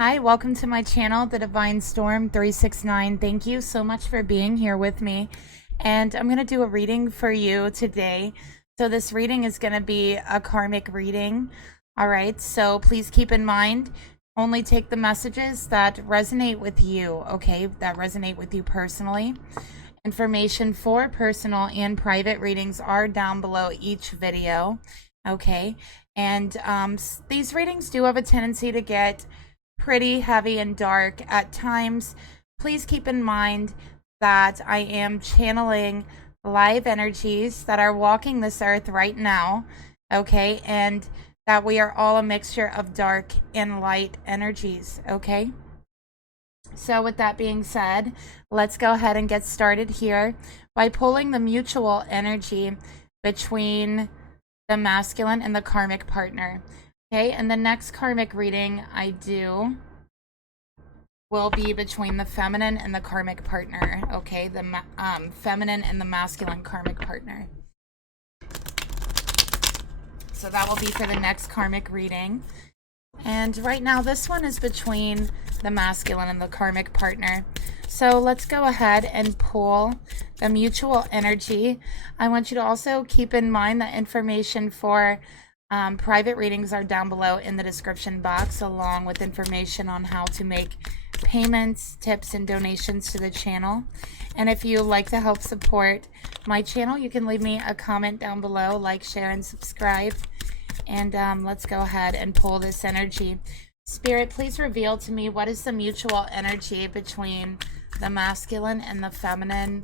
Hi, welcome to my channel, The Divine Storm 369. Thank you so much for being here with me. And I'm going to do a reading for you today. So this reading is going to be a karmic reading. All right, so please keep in mind, only take the messages that resonate with you, okay? That resonate with you personally. Information for personal and private readings are down below each video, okay? And these readings do have a tendency to get pretty heavy and dark at times. Please keep in mind that I am channeling live energies that are walking this earth right now, okay? And that we are all a mixture of dark and light energies, okay? So with that being said, let's go ahead and get started here by pulling the mutual energy between the masculine and the karmic partner. Okay, and the next karmic reading I do will be between the feminine and the karmic partner. Okay, the feminine and the masculine karmic partner. So that will be for the next karmic reading. And right now, this one is between the masculine and the karmic partner. So let's go ahead and pull the mutual energy. I want you to also keep in mind that information for private readings are down below in the description box, along with information on how to make payments, tips, and donations to the channel. And if you like to help support my channel, you can leave me a comment down below, like, share, and subscribe. And let's go ahead and pull this energy. Spirit, please reveal to me what is the mutual energy between the masculine and the feminine,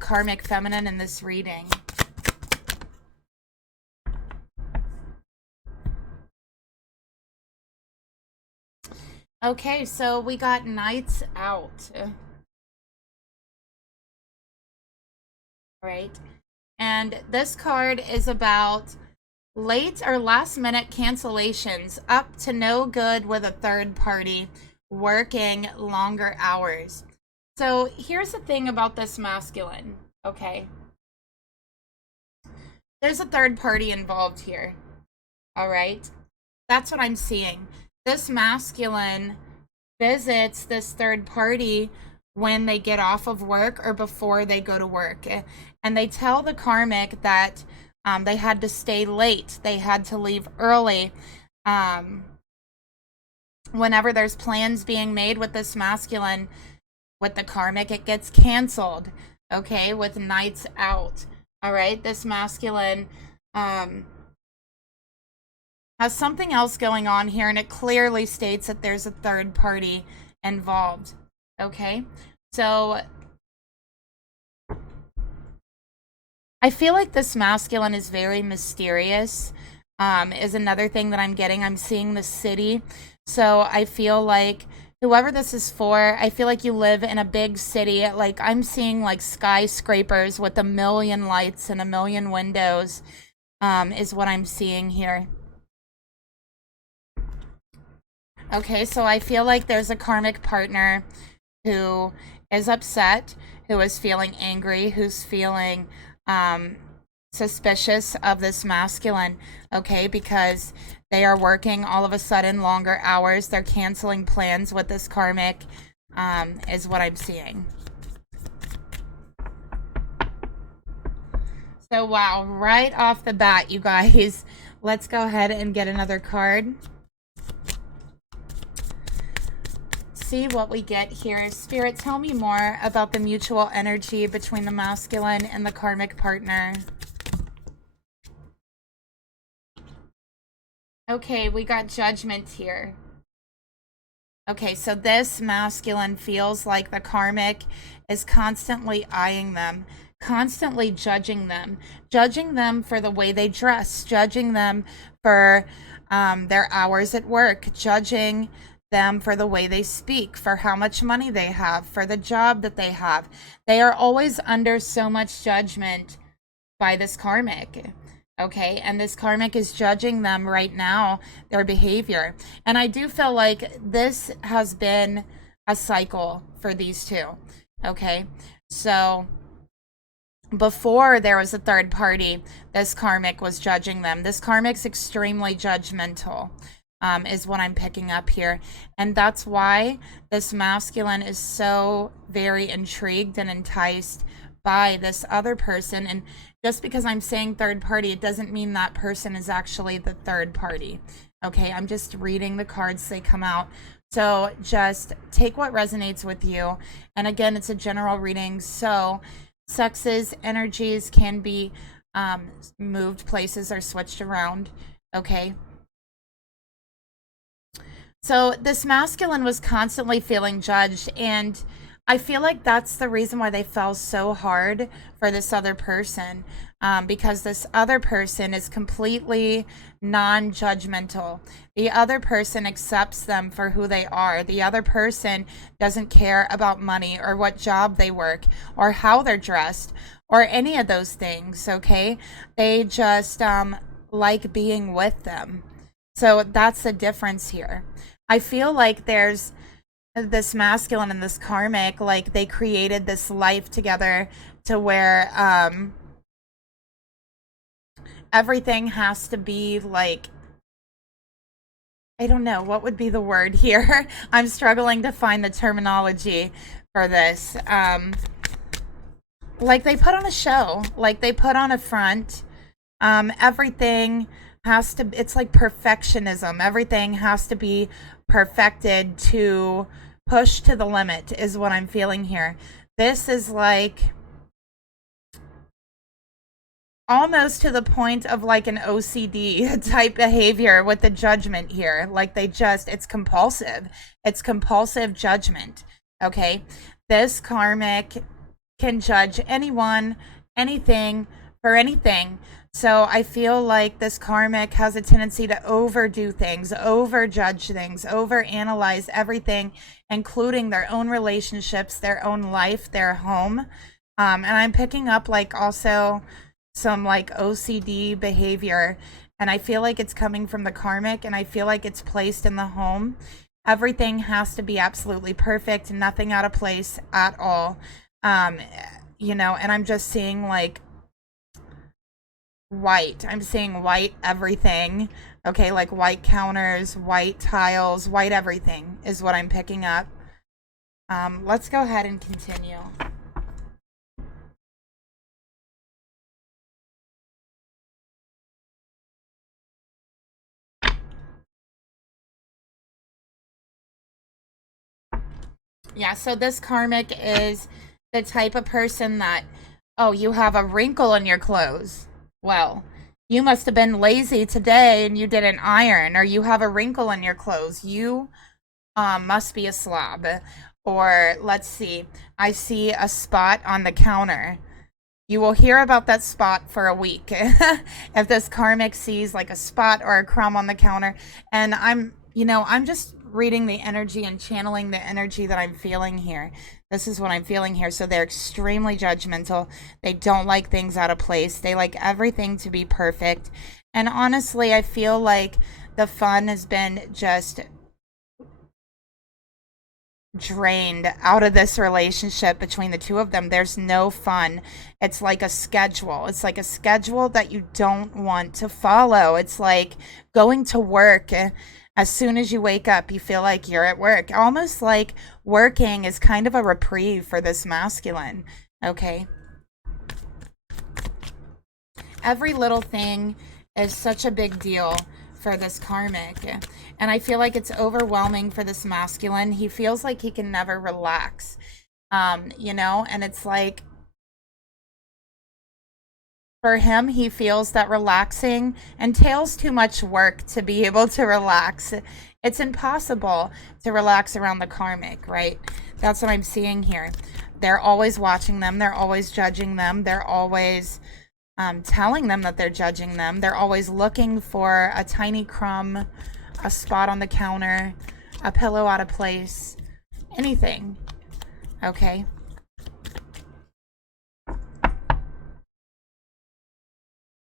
karmic feminine in this reading. Okay, so we got Nights Out. Right? And this card is about late or last minute cancellations, up to no good with a third party, working longer hours. So here's the thing about this masculine, okay? There's a third party involved here, all right? That's what I'm seeing. This masculine visits this third party when they get off of work or before they go to work. And they tell the karmic that they had to stay late. They had to leave early. Whenever there's plans being made with this masculine, with the karmic, it gets canceled. Okay, with Nights Out. All right, this masculine has something else going on here, and it clearly states that there's a third party involved. Okay, so I feel like this masculine is very mysterious, is another thing that I'm getting. I'm seeing the city. So I feel like whoever this is for, I feel like you live in a big city. Like I'm seeing like skyscrapers with a million lights and a million windows, is what I'm seeing here. Okay, so I feel like there's a karmic partner who is upset, who is feeling angry, who's feeling suspicious of this masculine, okay, because they are working all of a sudden longer hours. They're canceling plans with this karmic, is what I'm seeing. So, wow, right off the bat, you guys, let's go ahead and get another card. See what we get here. Spirit, tell me more about the mutual energy between the masculine and the karmic partner. Okay, we got Judgment here. Okay, so this masculine feels like the karmic is constantly eyeing them, constantly judging them for the way they dress, judging them for their hours at work, judging them for the way they speak, for how much money they have, for the job that they have. They are always under so much judgment by this karmic. Okay, and this karmic is judging them right now, their behavior. And I do feel like this has been a cycle for these two. Okay, so before there was a third party, this karmic was judging them. This karmic's extremely judgmental. is what I'm picking up here. And that's why this masculine is so very intrigued and enticed by this other person. And just because I'm saying third party, it doesn't mean that person is actually the third party. Okay, I'm just reading the cards, they come out. So just take what resonates with you. And again, it's a general reading. So sexes, energies can be moved places or switched around. Okay. So this masculine was constantly feeling judged, and I feel like that's the reason why they fell so hard for this other person, because this other person is completely non-judgmental. The other person accepts them for who they are. The other person doesn't care about money or what job they work or how they're dressed or any of those things, okay? They just like being with them. So that's the difference here. I feel like there's this masculine and this karmic, like they created this life together to where everything has to be like, I don't know, what would be the word here? I'm struggling to find the terminology for this. Like they put on a show, like they put on a front. Everything has to, it's like perfectionism. Everything has to be perfected to push to the limit is what I'm feeling here. This is like almost to the point of like an OCD type behavior with the judgment here. Like they just, it's compulsive. It's compulsive judgment. Okay. This karmic can judge anyone, anything, for anything. So I feel like this karmic has a tendency to overdo things, overjudge things, overanalyze everything, including their own relationships, their own life, their home. And I'm picking up like also some like OCD behavior. And I feel like it's coming from the karmic, and I feel like it's placed in the home. Everything has to be absolutely perfect, nothing out of place at all. You know, and I'm just seeing like white. I'm seeing white everything. Okay, like white counters, white tiles, white everything is what I'm picking up. Let's go ahead and continue. Yeah, so this karmic is the type of person that, oh, you have a wrinkle in your clothes. Well, you must have been lazy today and you didn't iron, or you have a wrinkle in your clothes. You must be a slob. Or let's see, I see a spot on the counter. You will hear about that spot for a week. If this karmic sees like a spot or a crumb on the counter, and I'm just reading the energy and channeling the energy that I'm feeling here. This is what I'm feeling here. So they're extremely judgmental. They don't like things out of place. They like everything to be perfect. And honestly, I feel like the fun has been just drained out of this relationship between the two of them. There's no fun. It's like a schedule. It's like a schedule that you don't want to follow. It's like going to work. As soon as you wake up, you feel like you're at work. Almost like working is kind of a reprieve for this masculine. Okay. Every little thing is such a big deal for this karmic. And I feel like it's overwhelming for this masculine. He feels like he can never relax. And it's like for him, he feels that relaxing entails too much work to be able to relax. It's impossible to relax around the karmic, right? That's what I'm seeing here. They're always watching them. They're always judging them. They're always telling them that they're judging them. They're always looking for a tiny crumb, a spot on the counter, a pillow out of place, anything. Okay.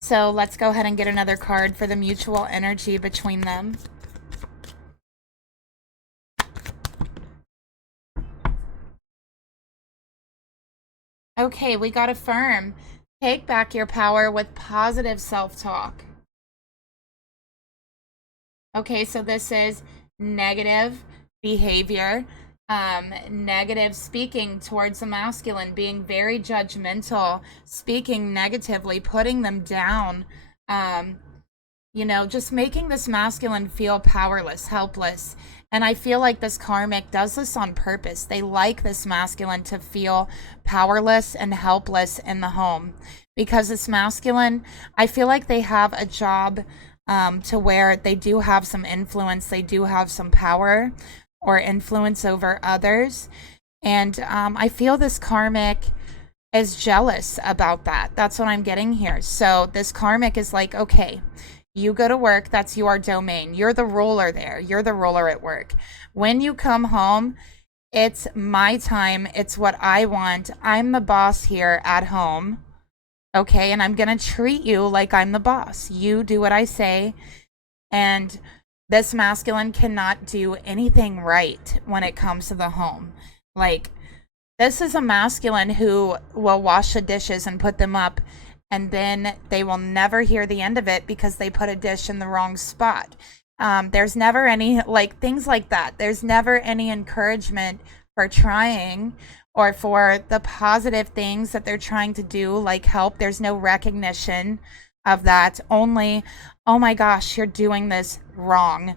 So let's go ahead and get another card for the mutual energy between them. Okay, we got affirm. Take back your power with positive self-talk. Okay, so this is negative behavior, negative speaking towards the masculine, being very judgmental, speaking negatively, putting them down, um, you know, just making this masculine feel powerless, helpless. And I feel like this karmic does this on purpose. They like this masculine to feel powerless and helpless in the home, because this masculine, I feel like they have a job, to where they do have some influence, they do have some power or influence over others. And I feel this karmic is jealous about that. That's what I'm getting here. So this karmic is like, okay, you go to work, that's your domain. You're the ruler there. You're the ruler at work. When you come home, it's my time. It's what I want. I'm the boss here at home. Okay, and I'm going to treat you like I'm the boss. You do what I say. And this masculine cannot do anything right when it comes to the home. Like, this is a masculine who will wash the dishes and put them up, and then they will never hear the end of it because they put a dish in the wrong spot. There's never any, like, things like that. There's never any encouragement for trying or for the positive things that they're trying to do, like help. There's no recognition of that. Only, oh my gosh, you're doing this wrong.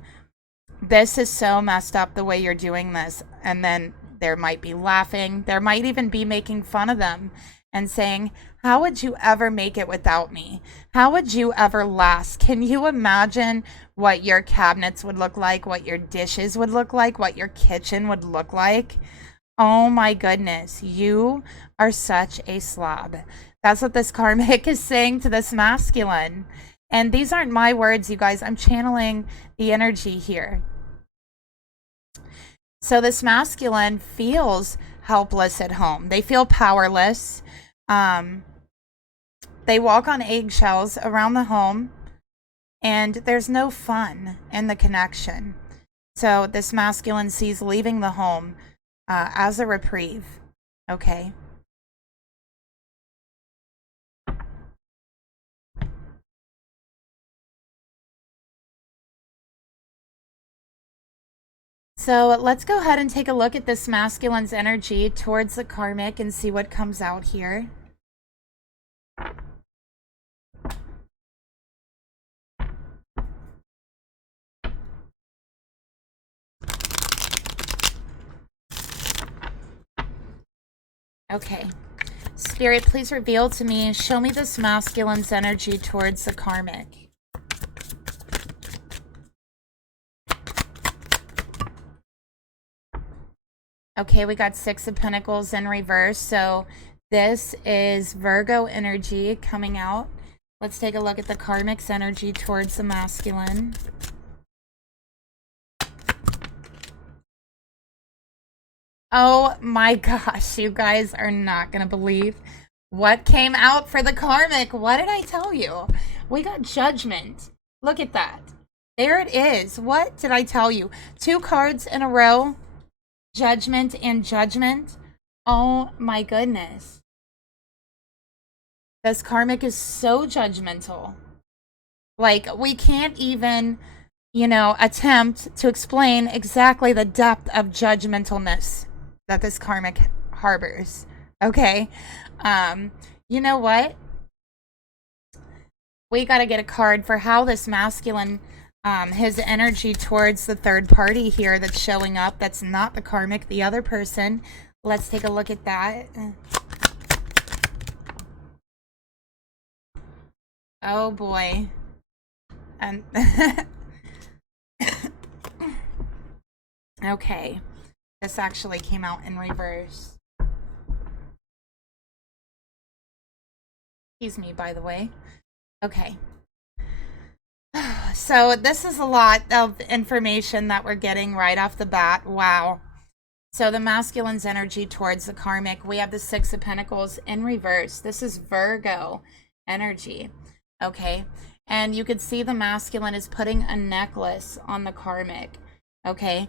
This is so messed up the way you're doing this. And then there might be laughing. There might even be making fun of them and saying, how would you ever make it without me? How would you ever last? Can you imagine what your cabinets would look like, what your dishes would look like, what your kitchen would look like? Oh my goodness, you are such a slob. That's what this karmic is saying to this masculine. And these aren't my words, you guys. I'm channeling the energy here. So this masculine feels helpless at home. They feel powerless. They walk on eggshells around the home, and there's no fun in the connection. So this masculine sees leaving the home as a reprieve. Okay. So let's go ahead and take a look at this masculine's energy towards the karmic and see what comes out here. Okay. Spirit, please reveal to me, show me this masculine's energy towards the karmic. Okay, we got Six of Pentacles in reverse. So this is Virgo energy coming out. Let's take a look at the karmic's energy towards the masculine. Oh my gosh, you guys are not going to believe what came out for the karmic. What did I tell you? We got Judgment. Look at that. There it is. What did I tell you? 2 cards in a row. Judgment and Judgment. Oh my goodness. This karmic is so judgmental. Like, we can't even, you know, attempt to explain exactly the depth of judgmentalness that this karmic harbors. Okay. You know what? We got to get a card for how this masculine, his energy towards the third party here that's showing up, that's not the karmic, the other person. Let's take a look at that. Oh boy. And okay. This actually came out in reverse. Excuse me, by the way. Okay. So this is a lot of information that we're getting right off the bat. Wow. So the masculine's energy towards the karmic. We have the Six of Pentacles in reverse. This is Virgo energy. Okay. And you could see the masculine is putting a necklace on the karmic. Okay.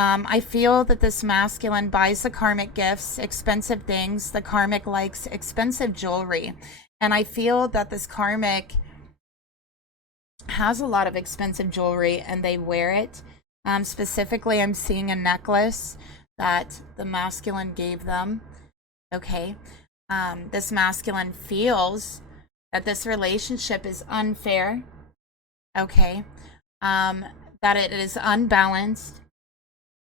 I feel that this masculine buys the karmic gifts, expensive things. The karmic likes expensive jewelry. And I feel that this karmic has a lot of expensive jewelry and they wear it. Specifically, I'm seeing a necklace that the masculine gave them. Okay. This masculine feels that this relationship is unfair. Okay. That it is unbalanced,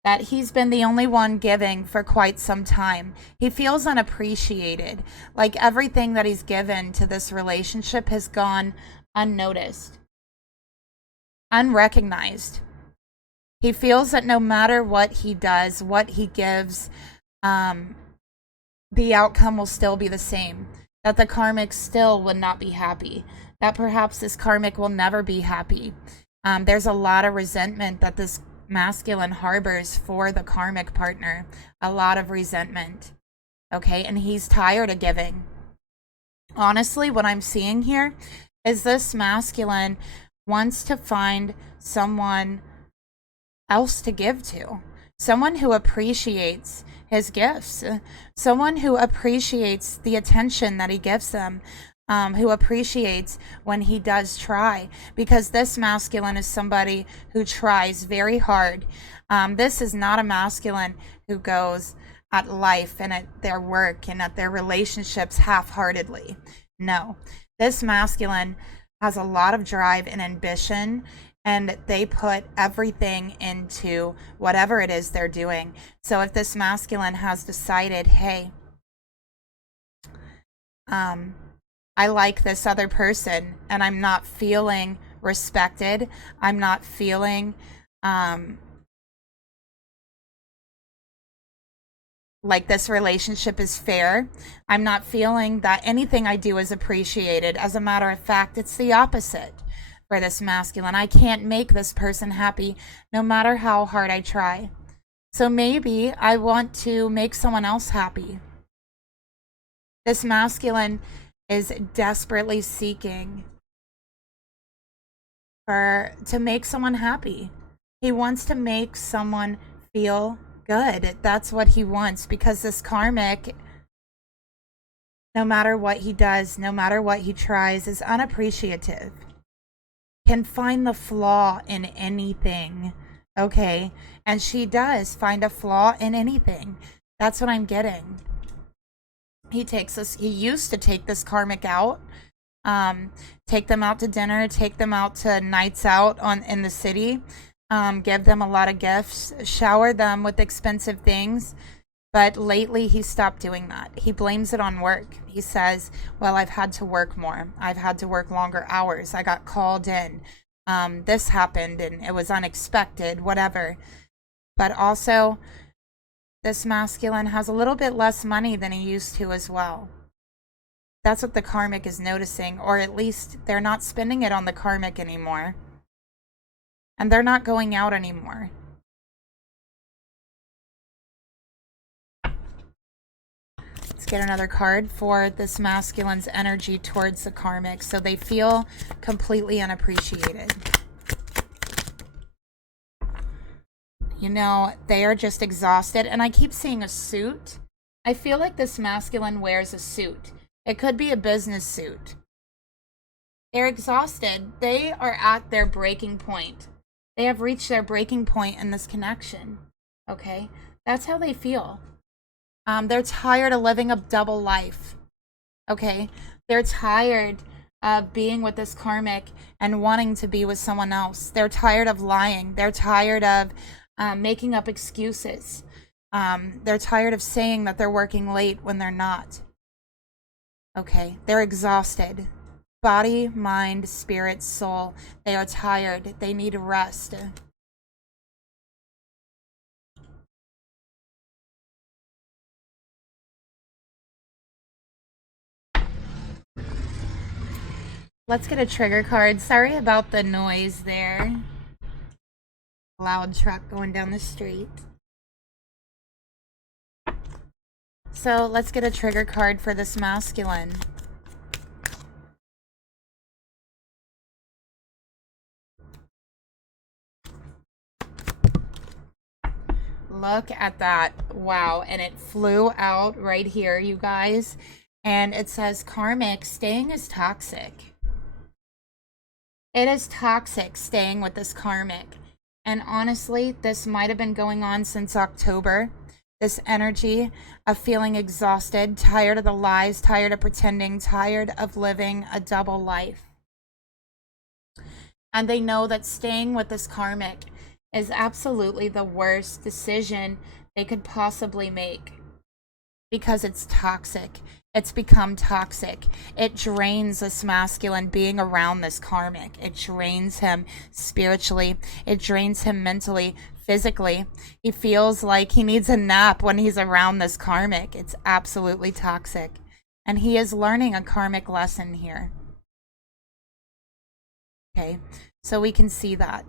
that he's been the only one giving for quite some time. He feels unappreciated, like everything that he's given to this relationship has gone unnoticed, unrecognized. He feels that no matter what he does, what he gives, the outcome will still be the same, that the karmic still would not be happy, that perhaps this karmic will never be happy. There's a lot of resentment that this masculine harbors for the karmic partner, a lot of resentment. Okay, and he's tired of giving. Honestly, what I'm seeing here is this masculine wants to find someone else to give to, someone who appreciates his gifts, someone who appreciates the attention that he gives them, who appreciates when he does try, because this masculine is somebody who tries very hard. This is not a masculine who goes at life and at their work and at their relationships half-heartedly. No, this masculine has a lot of drive and ambition, and they put everything into whatever it is they're doing. So if this masculine has decided, hey, I like this other person and I'm not feeling respected, I'm not feeling like this relationship is fair, I'm not feeling that anything I do is appreciated. As a matter of fact, it's the opposite for this masculine. I can't make this person happy no matter how hard I try. So maybe I want to make someone else happy. This masculine is desperately seeking to make someone happy. He wants to make someone feel good. That's what he wants, because this karmic, no matter what he does, no matter what he tries, is unappreciative, can find the flaw in anything. Okay, and she does find a flaw in anything. That's what I'm getting. He used to take this karmic out, take them out to dinner, take them out to nights out in the city, give them a lot of gifts, shower them with expensive things. But lately he stopped doing that. He blames it on work. He says, well, I've had to work more. I've had to work longer hours. I got called in. This happened and it was unexpected, whatever. But also, this masculine has a little bit less money than he used to as well. That's what the karmic is noticing, or at least they're not spending it on the karmic anymore. And they're not going out anymore. Let's get another card for this masculine's energy towards the karmic. So they feel completely unappreciated. You know, they are just exhausted. And I keep seeing a suit. I feel like this masculine wears a suit. It could be a business suit. They're exhausted. They are at their breaking point. They have reached their breaking point in this connection. Okay? That's how they feel. They're tired of living a double life. Okay? They're tired of being with this karmic and wanting to be with someone else. They're tired of lying. They're tired of making up excuses. They're tired of saying that they're working late when they're not. Okay? They're exhausted. Body, mind, spirit, soul. They are tired. They need rest. Let's get a trigger card. Sorry about the noise there. Loud truck going down the street. So let's get a trigger card for this masculine. Look at that. Wow. And it flew out right here, you guys. And it says, Karmic, staying is toxic. It is toxic staying with this karmic. And honestly, this might have been going on since October. This energy of feeling exhausted, tired of the lies, tired of pretending, tired of living a double life. And they know that staying with this karmic is absolutely the worst decision they could possibly make, because it's toxic. It's become toxic. It drains this masculine being around this karmic. It drains him spiritually. It drains him mentally, physically. He feels like he needs a nap when he's around this karmic. It's absolutely toxic. And he is learning a karmic lesson here. Okay, so we can see that.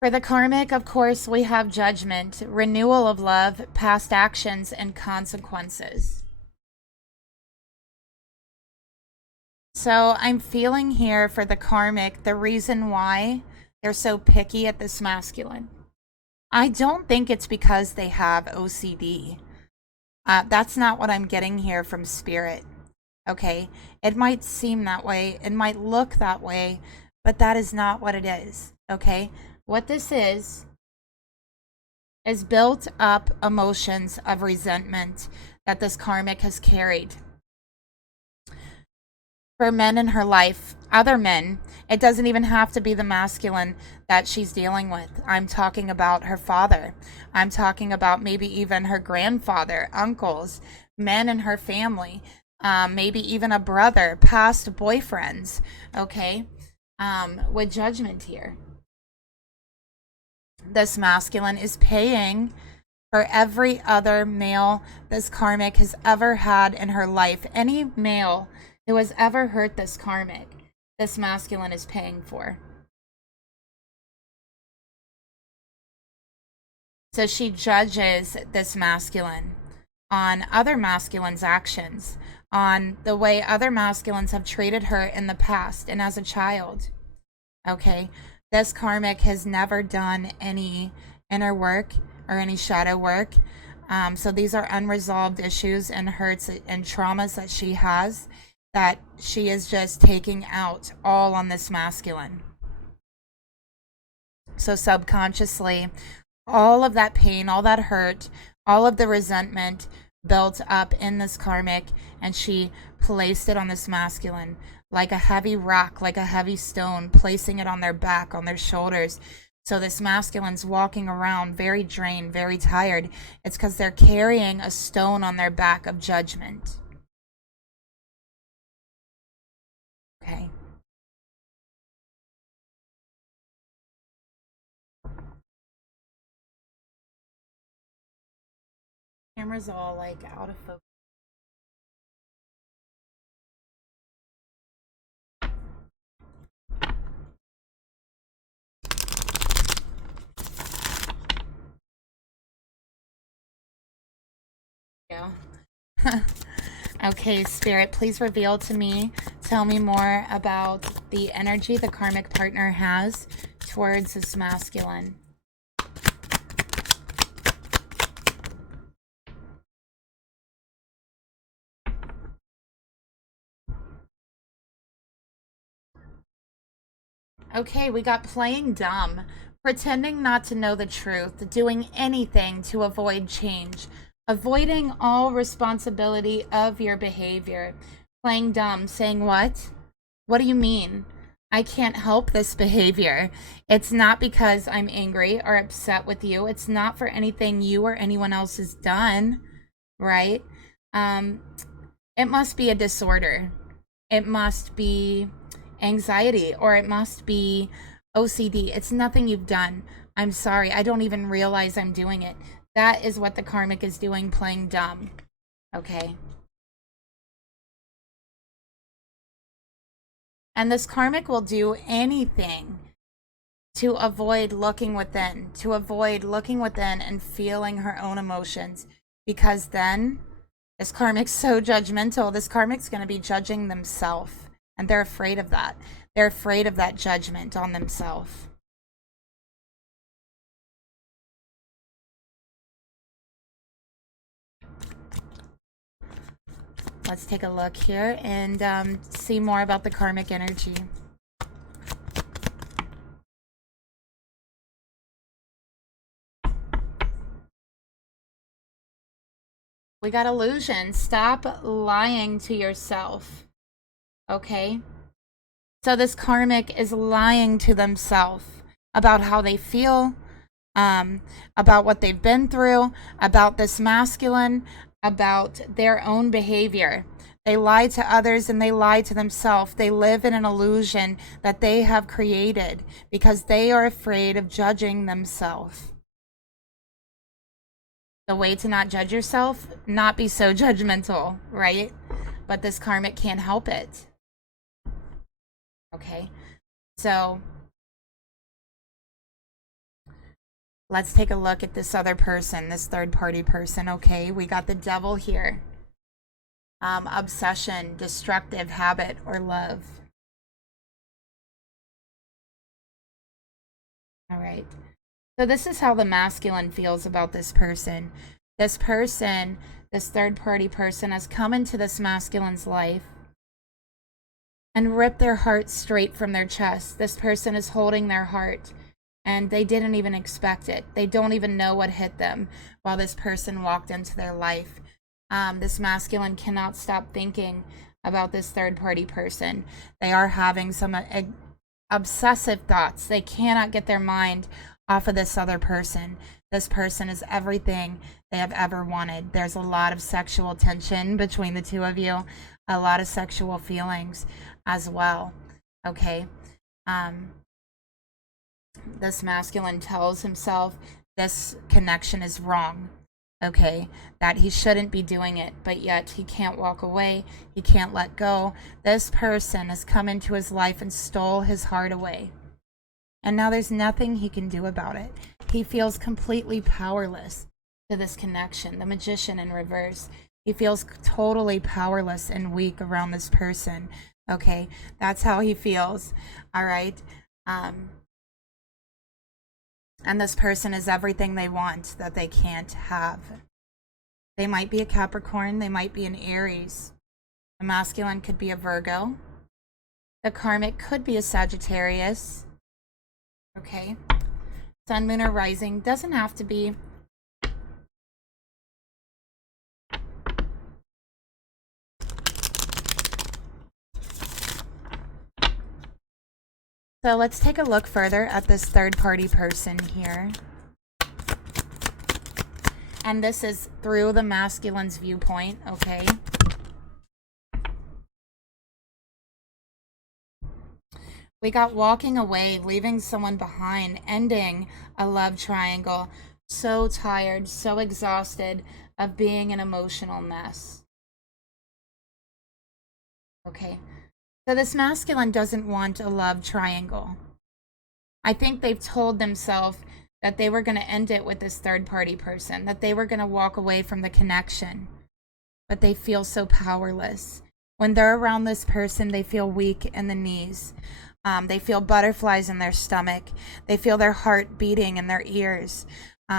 For the karmic, of course, we have judgment, renewal of love, past actions, and consequences. So I'm feeling here for the karmic the reason why they're so picky at this masculine. I don't think it's because they have OCD. That's not what I'm getting here from spirit. Okay, it might seem that way, it might look that way, but that is not what it is. Okay, what this is built up emotions of resentment that this karmic has carried. For men in her life, other men, it doesn't even have to be the masculine that she's dealing with. I'm talking about her father. I'm talking about maybe even her grandfather, uncles, men in her family, maybe even a brother, past boyfriends, okay, with judgment here. This masculine is paying for every other male this karmic has ever had in her life. Any male who has ever hurt this karmic, this masculine is paying for. So she judges this masculine on other masculines' actions, on the way other masculines have treated her in the past and as a child. Okay, this karmic has never done any inner work or any shadow work. So these are unresolved issues and hurts and traumas that she has, that she is just taking out all on this masculine. So subconsciously, all of that pain, all that hurt, all of the resentment built up in this karmic, and she placed it on this masculine like a heavy rock, like a heavy stone, placing it on their back, on their shoulders. So this masculine's walking around very drained, very tired. It's because they're carrying a stone on their back of judgment. Okay. Camera's all like out of focus. Yeah. Okay, Spirit, please reveal to me, tell me more about the energy the karmic partner has towards this masculine. Okay, we got playing dumb, pretending not to know the truth, doing anything to avoid change, avoiding all responsibility of your behavior, playing dumb, saying what? What do you mean? I can't help this behavior. It's not because I'm angry or upset with you. It's not for anything you or anyone else has done, right? It must be a disorder. It must be anxiety, or it must be OCD. It's nothing you've done. I'm sorry. I don't even realize I'm doing it. That is what the karmic is doing, playing dumb. Okay. And this karmic will do anything to avoid looking within, and feeling her own emotions, because then this karmic's so judgmental. This karmic's going to be judging themselves, and they're afraid of that. They're afraid of that judgment on themselves. Let's take a look here and see more about the karmic energy. We got illusion. Stop lying to yourself. Okay? So this karmic is lying to themselves about how they feel, about what they've been through, about this masculine, about their own behavior. They lie to others and they lie to themselves. They live in an illusion that they have created because they are afraid of judging themselves. The way to not judge yourself, not be so judgmental, right? But this karmic can't help it. Okay, so let's take a look at this other person, this third party person. Okay, we got the devil here. Obsession, destructive habit, or love. All right. So this is how the masculine feels about this person. This person, this third party person, has come into this masculine's life and ripped their heart straight from their chest. This person is holding their heart and they didn't even expect it. They don't even know what hit them while this person walked into their life. This masculine cannot stop thinking about this third party person. They are having some obsessive thoughts. They cannot get their mind off of this other person. This person is everything they have ever wanted. There's a lot of sexual tension between the two of you, a lot of sexual feelings as well. Okay. This masculine tells himself this connection is wrong. Okay, that he shouldn't be doing it, but yet he can't walk away. He can't let go. This person has come into his life and stole his heart away. And now there's nothing he can do about it. He feels completely powerless to this connection. The magician in reverse. He feels totally powerless and weak around this person. Okay, that's how he feels. All right. And this person is everything they want that they can't have. They might be a Capricorn. They might be an Aries. The masculine could be a Virgo. The karmic could be a Sagittarius. Okay. Sun, moon, or rising. Doesn't have to be. So let's take a look further at this third party person here. And this is through the masculine's viewpoint, okay? We got walking away, leaving someone behind, ending a love triangle. So tired, so exhausted of being an emotional mess. Okay. So this masculine doesn't want a love triangle. I think they've told themselves that they were going to end it with this third party person, that they were going to walk away from the connection, but they feel so powerless. When they're around this person, they feel weak in the knees. They feel butterflies in their stomach. They feel their heart beating in their ears.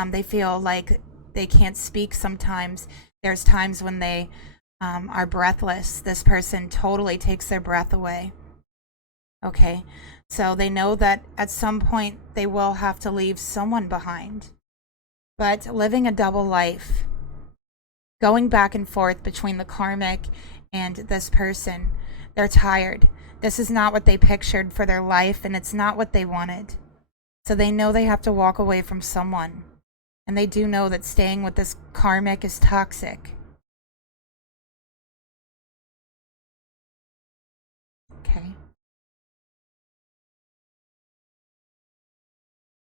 They feel like they can't speak sometimes. There's times when they are breathless. This person totally takes their breath away. Okay, so they know that at some point they will have to leave someone behind. But living a double life, going back and forth between the karmic and this person, they're tired. This is not what they pictured for their life, and it's not what they wanted. So they know they have to walk away from someone. And they do know that staying with this karmic is toxic. Okay.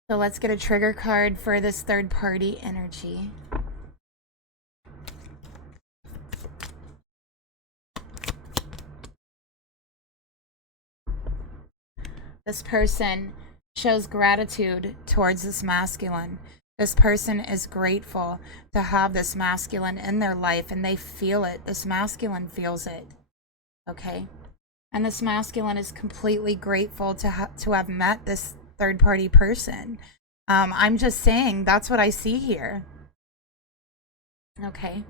So let's get a trigger card for this third party energy. This person shows gratitude towards this masculine. This person is grateful to have this masculine in their life, and they feel it. This masculine feels it. Okay? And this masculine is completely grateful to have met this third party person. I'm just saying that's what I see here. Okay.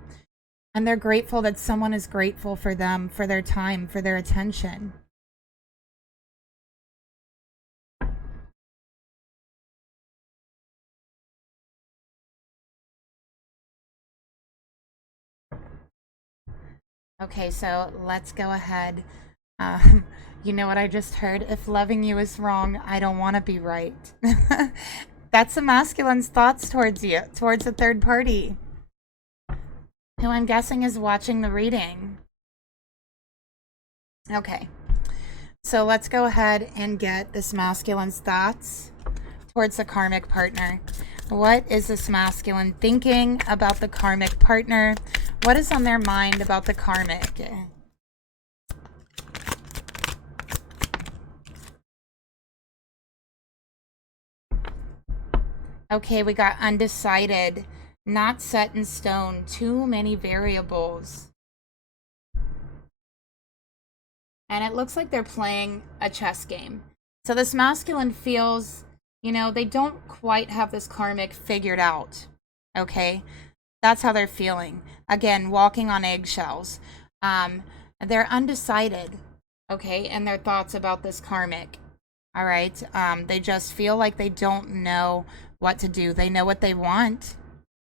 And they're grateful that someone is grateful for them, for their time, for their attention. Okay, so let's go ahead. You know what I just heard? If loving you is wrong, I don't want to be right. That's the masculine's thoughts towards you, towards a third party, who I'm guessing is watching the reading. Okay, so let's go ahead and get this masculine's thoughts towards the karmic partner. What is this masculine thinking about the karmic partner? What is on their mind about the karmic? Okay, we got undecided, not set in stone, too many variables. And it looks like they're playing a chess game. So this masculine feels, you know, they don't quite have this karmic figured out. Okay? That's how they're feeling. Again, walking on eggshells. They're undecided, okay, in their thoughts about this karmic. All right? They just feel like they don't know what to do. They know what they want,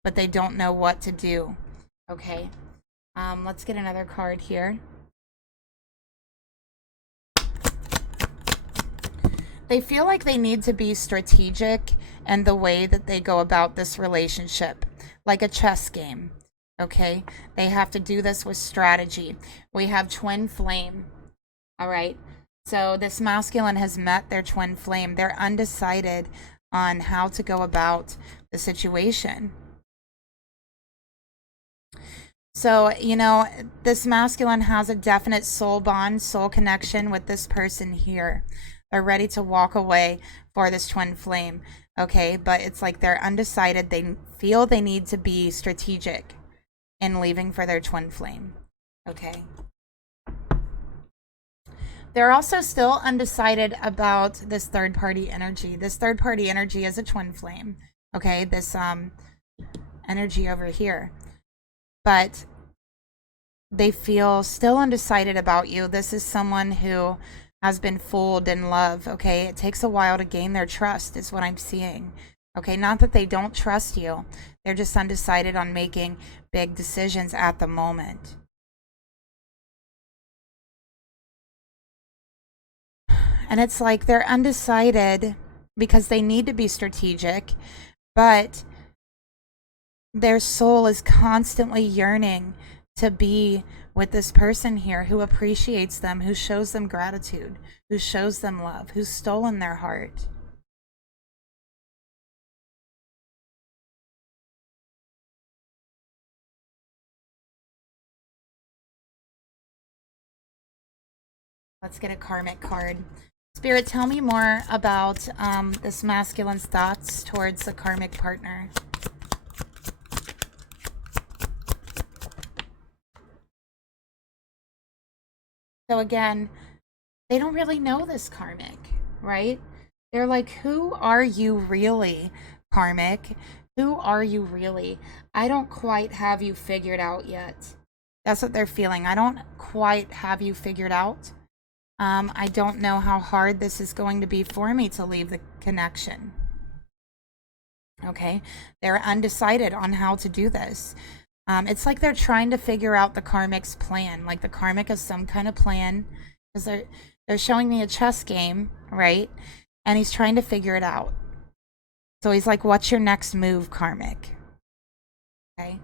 but they don't know what to do. Okay? Let's get another card here. They feel like they need to be strategic in the way that they go about this relationship, like a chess game. Okay? They have to do this with strategy. We have twin flame. All right? So this masculine has met their twin flame. They're undecided on how to go about the situation. So, you know, this masculine has a definite soul bond, soul connection with this person here. They're ready to walk away for this twin flame, okay? But it's like they're undecided. They feel they need to be strategic in leaving for their twin flame, okay? They're also still undecided about this third party energy. This third party energy is a twin flame, okay? This energy over here. But they feel still undecided about you. This is someone who has been fooled in love, okay? It takes a while to gain their trust, is what I'm seeing. Okay, not that they don't trust you. They're just undecided on making big decisions at the moment. And it's like they're undecided because they need to be strategic, but their soul is constantly yearning to be with this person here who appreciates them, who shows them gratitude, who shows them love, who's stolen their heart. Let's get a karmic card. Spirit, tell me more about this masculine's thoughts towards the karmic partner. So again, they don't really know this karmic, right? They're like, who are you really, karmic? Who are you really? I don't quite have you figured out yet. That's what they're feeling. I don't quite have you figured out. I don't know how hard this is going to be for me to leave the connection. Okay? They're undecided on how to do this. It's like they're trying to figure out the karmic's plan. Like the karmic has some kind of plan, because they're showing me a chess game, right? And he's trying to figure it out. So he's like, what's your next move, karmic? Okay.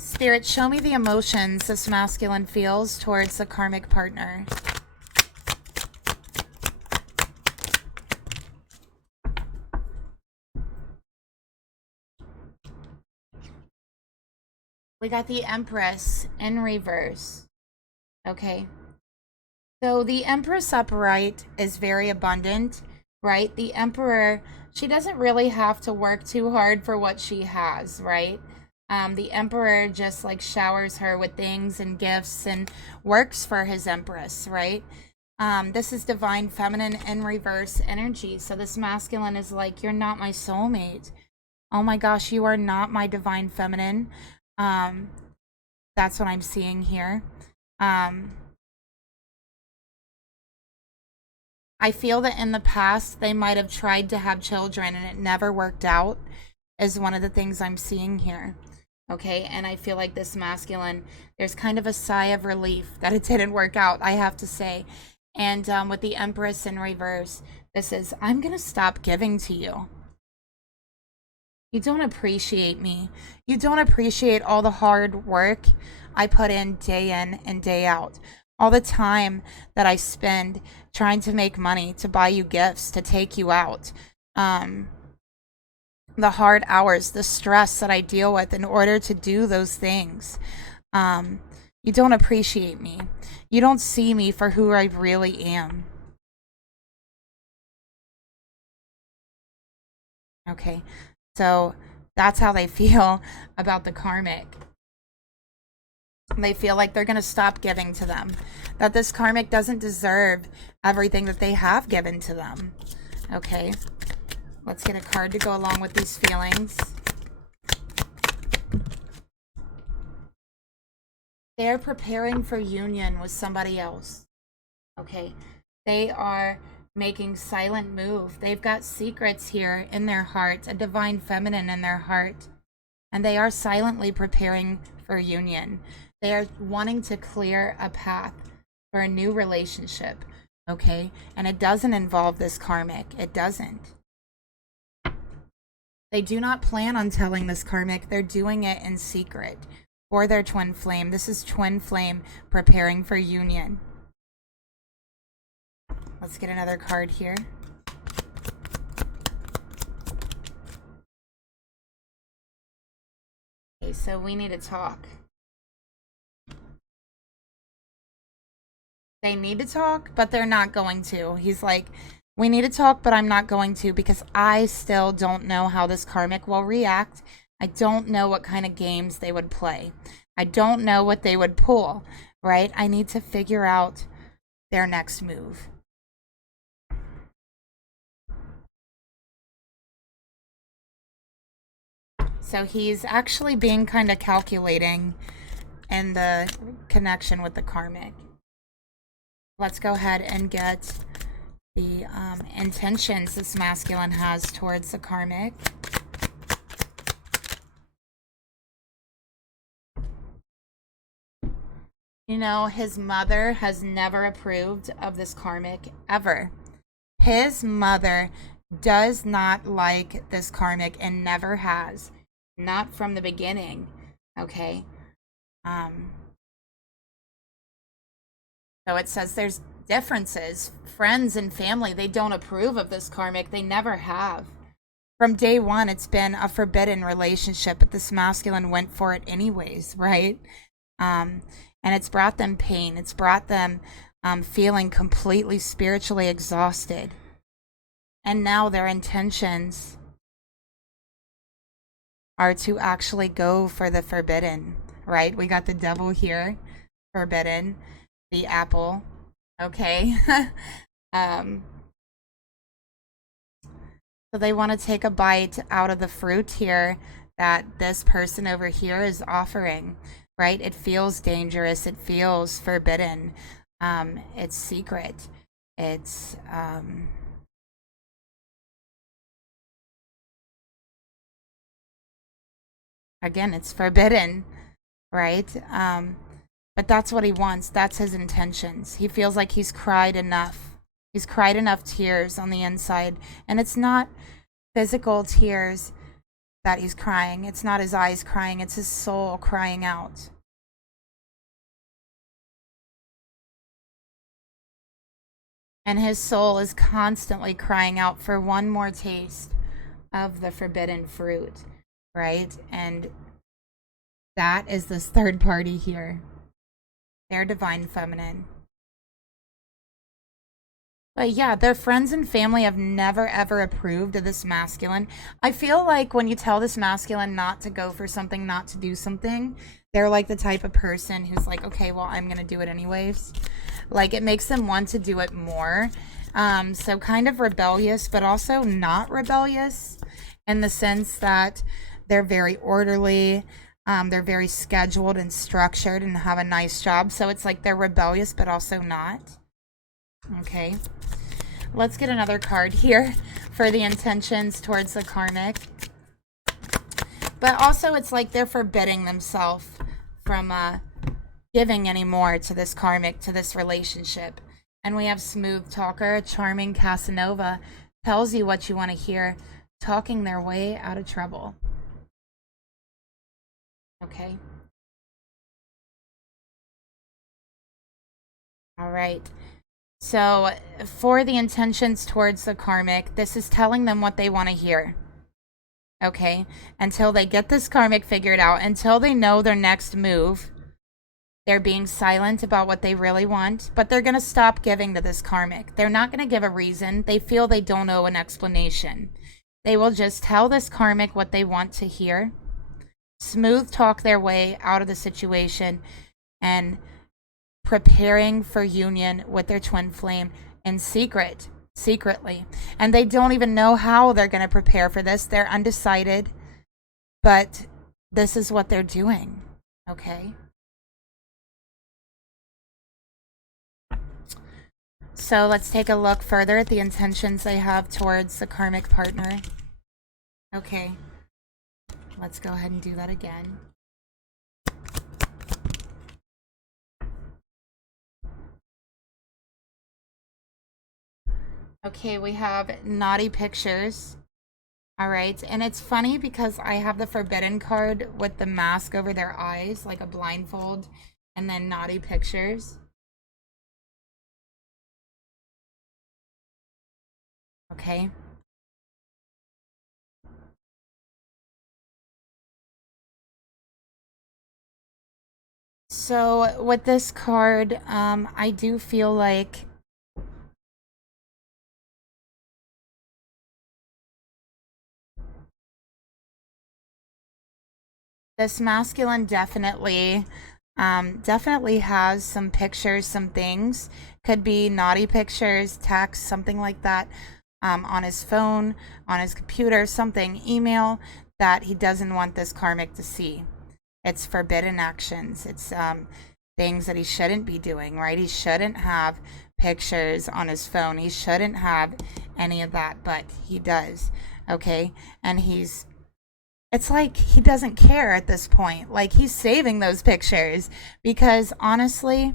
Spirit, show me the emotions this masculine feels towards the karmic partner. We got the Empress in reverse. Okay. So the Empress upright is very abundant, right? The Emperor, she doesn't really have to work too hard for what she has, right? The Emperor just like showers her with things and gifts and works for his Empress, right? This is divine feminine in reverse energy. So this masculine is like, you're not my soulmate. Oh my gosh, you are not my divine feminine. That's what I'm seeing here. I feel that in the past, they might have tried to have children and it never worked out, is one of the things I'm seeing here. Okay, and I feel like this masculine, there's kind of a sigh of relief that it didn't work out, I have to say. And with the Empress in reverse, this is, I'm going to stop giving to you. You don't appreciate me. You don't appreciate all the hard work I put in and day out. All the time that I spend trying to make money, to buy you gifts, to take you out. The hard hours, the stress that I deal with in order to do those things. You don't appreciate me. You don't see me for who I really am. Okay, so that's how they feel about the karmic. They feel like they're going to stop giving to them. That this karmic doesn't deserve everything that they have given to them. Okay, let's get a card to go along with these feelings. They're preparing for union with somebody else. Okay, they are making silent move. They've got secrets here in their heart, a divine feminine in their heart, and they are silently preparing for union. They are wanting to clear a path for a new relationship. Okay, and it doesn't involve this karmic. It doesn't. They do not plan on telling this karmic. They're doing it in secret for their twin flame. This is twin flame preparing for union. Let's get another card here. Okay, so we need to talk. They need to talk, but they're not going to. He's like, we need to talk, but I'm not going to, because I still don't know how this karmic will react. I don't know what kind of games they would play. I don't know what they would pull, right? I need to figure out their next move. So he's actually being kind of calculating in the connection with the karmic. Let's go ahead and get the intentions this masculine has towards the karmic. You know, his mother has never approved of this karmic, ever. His mother does not like this karmic and never has. Not from the beginning, okay? So it says there's differences. Friends and family, they don't approve of this karmic. They never have. From day one, it's been a forbidden relationship, but this masculine went for it anyways, right? And it's brought them pain. It's brought them feeling completely spiritually exhausted. And now their intentions are to actually go for the forbidden, right? We got the devil here, forbidden, the apple, okay? So they want to take a bite out of the fruit here that this person over here is offering, right? It feels dangerous. It feels forbidden. It's secret. It's, again, it's forbidden, right? But that's what he wants. That's his intentions. He feels like he's cried enough. He's cried enough tears on the inside. And it's not physical tears that he's crying. It's not his eyes crying. It's his soul crying out. And his soul is constantly crying out for one more taste of the forbidden fruit, right? And that is this third party here. Their divine feminine. But yeah, their friends and family have never ever approved of this masculine. I feel like when you tell this masculine not to go for something, not to do something, they're like the type of person who's like, okay, well, I'm going to do it anyways. Like, it makes them want to do it more. So kind of rebellious, but also not rebellious in the sense that they're very orderly. They're very scheduled and structured and have a nice job. So it's like they're rebellious, but also not. Okay. Let's get another card here for the intentions towards the karmic. But also it's like they're forbidding themselves from giving any more to this karmic, to this relationship. And we have smooth talker, a charming Casanova, tells you what you want to hear, talking their way out of trouble. Okay. All right. So for the intentions towards the karmic, this is telling them what they want to hear. Okay. Until they get this karmic figured out, until they know their next move, they're being silent about what they really want, but they're going to stop giving to this karmic. They're not going to give a reason. They feel they don't owe an explanation. They will just tell this karmic what they want to hear, smooth talk their way out of the situation, and preparing for union with their twin flame in secretly. And they don't even know how they're going to prepare for this. They're undecided, but this is what they're doing. Okay. So let's take a look further at the intentions they have towards the karmic partner. Okay. Let's go ahead and do that again. Okay, we have naughty pictures. All right, and it's funny because I have the forbidden card with the mask over their eyes, like a blindfold, and then naughty pictures. Okay. So with this card, I do feel like this masculine definitely has some pictures, some things. Could be naughty pictures, text, something like that, on his phone, on his computer, something, email, that he doesn't want this karmic to see. It's forbidden actions. It's things that he shouldn't be doing, right? He shouldn't have pictures on his phone. He shouldn't have any of that, but he does. Okay? And it's like he doesn't care at this point. Like, he's saving those pictures because honestly,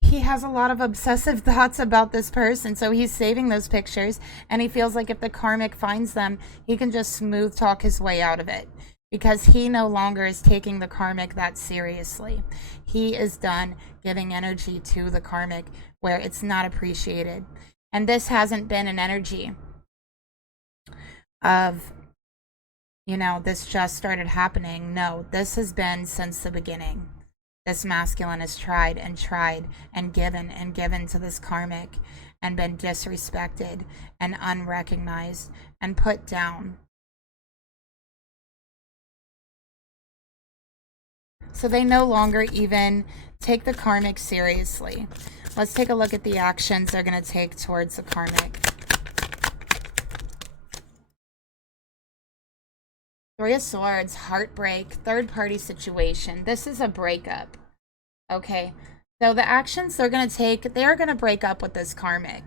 he has a lot of obsessive thoughts about this person. So he's saving those pictures, and he feels like if the karmic finds them, he can just smooth talk his way out of it because he no longer is taking the karmic that seriously. He is done giving energy to the karmic where it's not appreciated. And this hasn't been an energy of, this just started happening. No, this has been since the beginning. This masculine has tried and given to this karmic and been disrespected and unrecognized and put down. So they no longer even take the karmic seriously. Let's take a look at the actions they're going to take towards the karmic. Three of Swords, heartbreak, third-party situation. This is a breakup. Okay, so the actions they're going to take, they're going to break up with this karmic.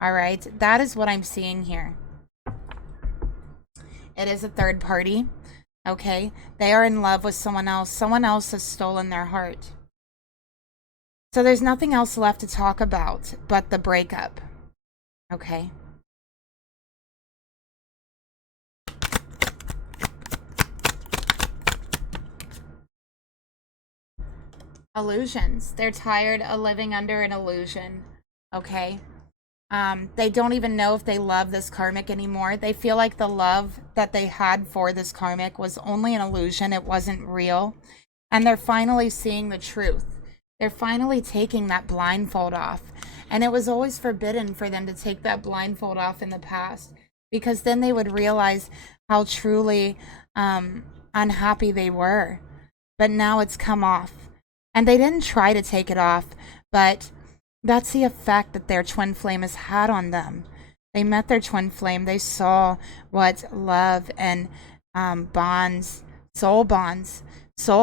All right, that is what I'm seeing here. It is a third party. Okay, they are in love with someone else. Someone else has stolen their heart. So there's nothing else left to talk about but the breakup. Okay. Illusions. They're tired of living under an illusion. Okay. They don't even know if they love this karmic anymore. They feel like the love that they had for this karmic was only an illusion. It wasn't real. And they're finally seeing the truth. They're finally taking that blindfold off. And it was always forbidden for them to take that blindfold off in the past, because then they would realize how truly unhappy they were. But now it's come off. And they didn't try to take it off, but that's the effect that their twin flame has had on them. They met their twin flame. They saw what love and bonds, soul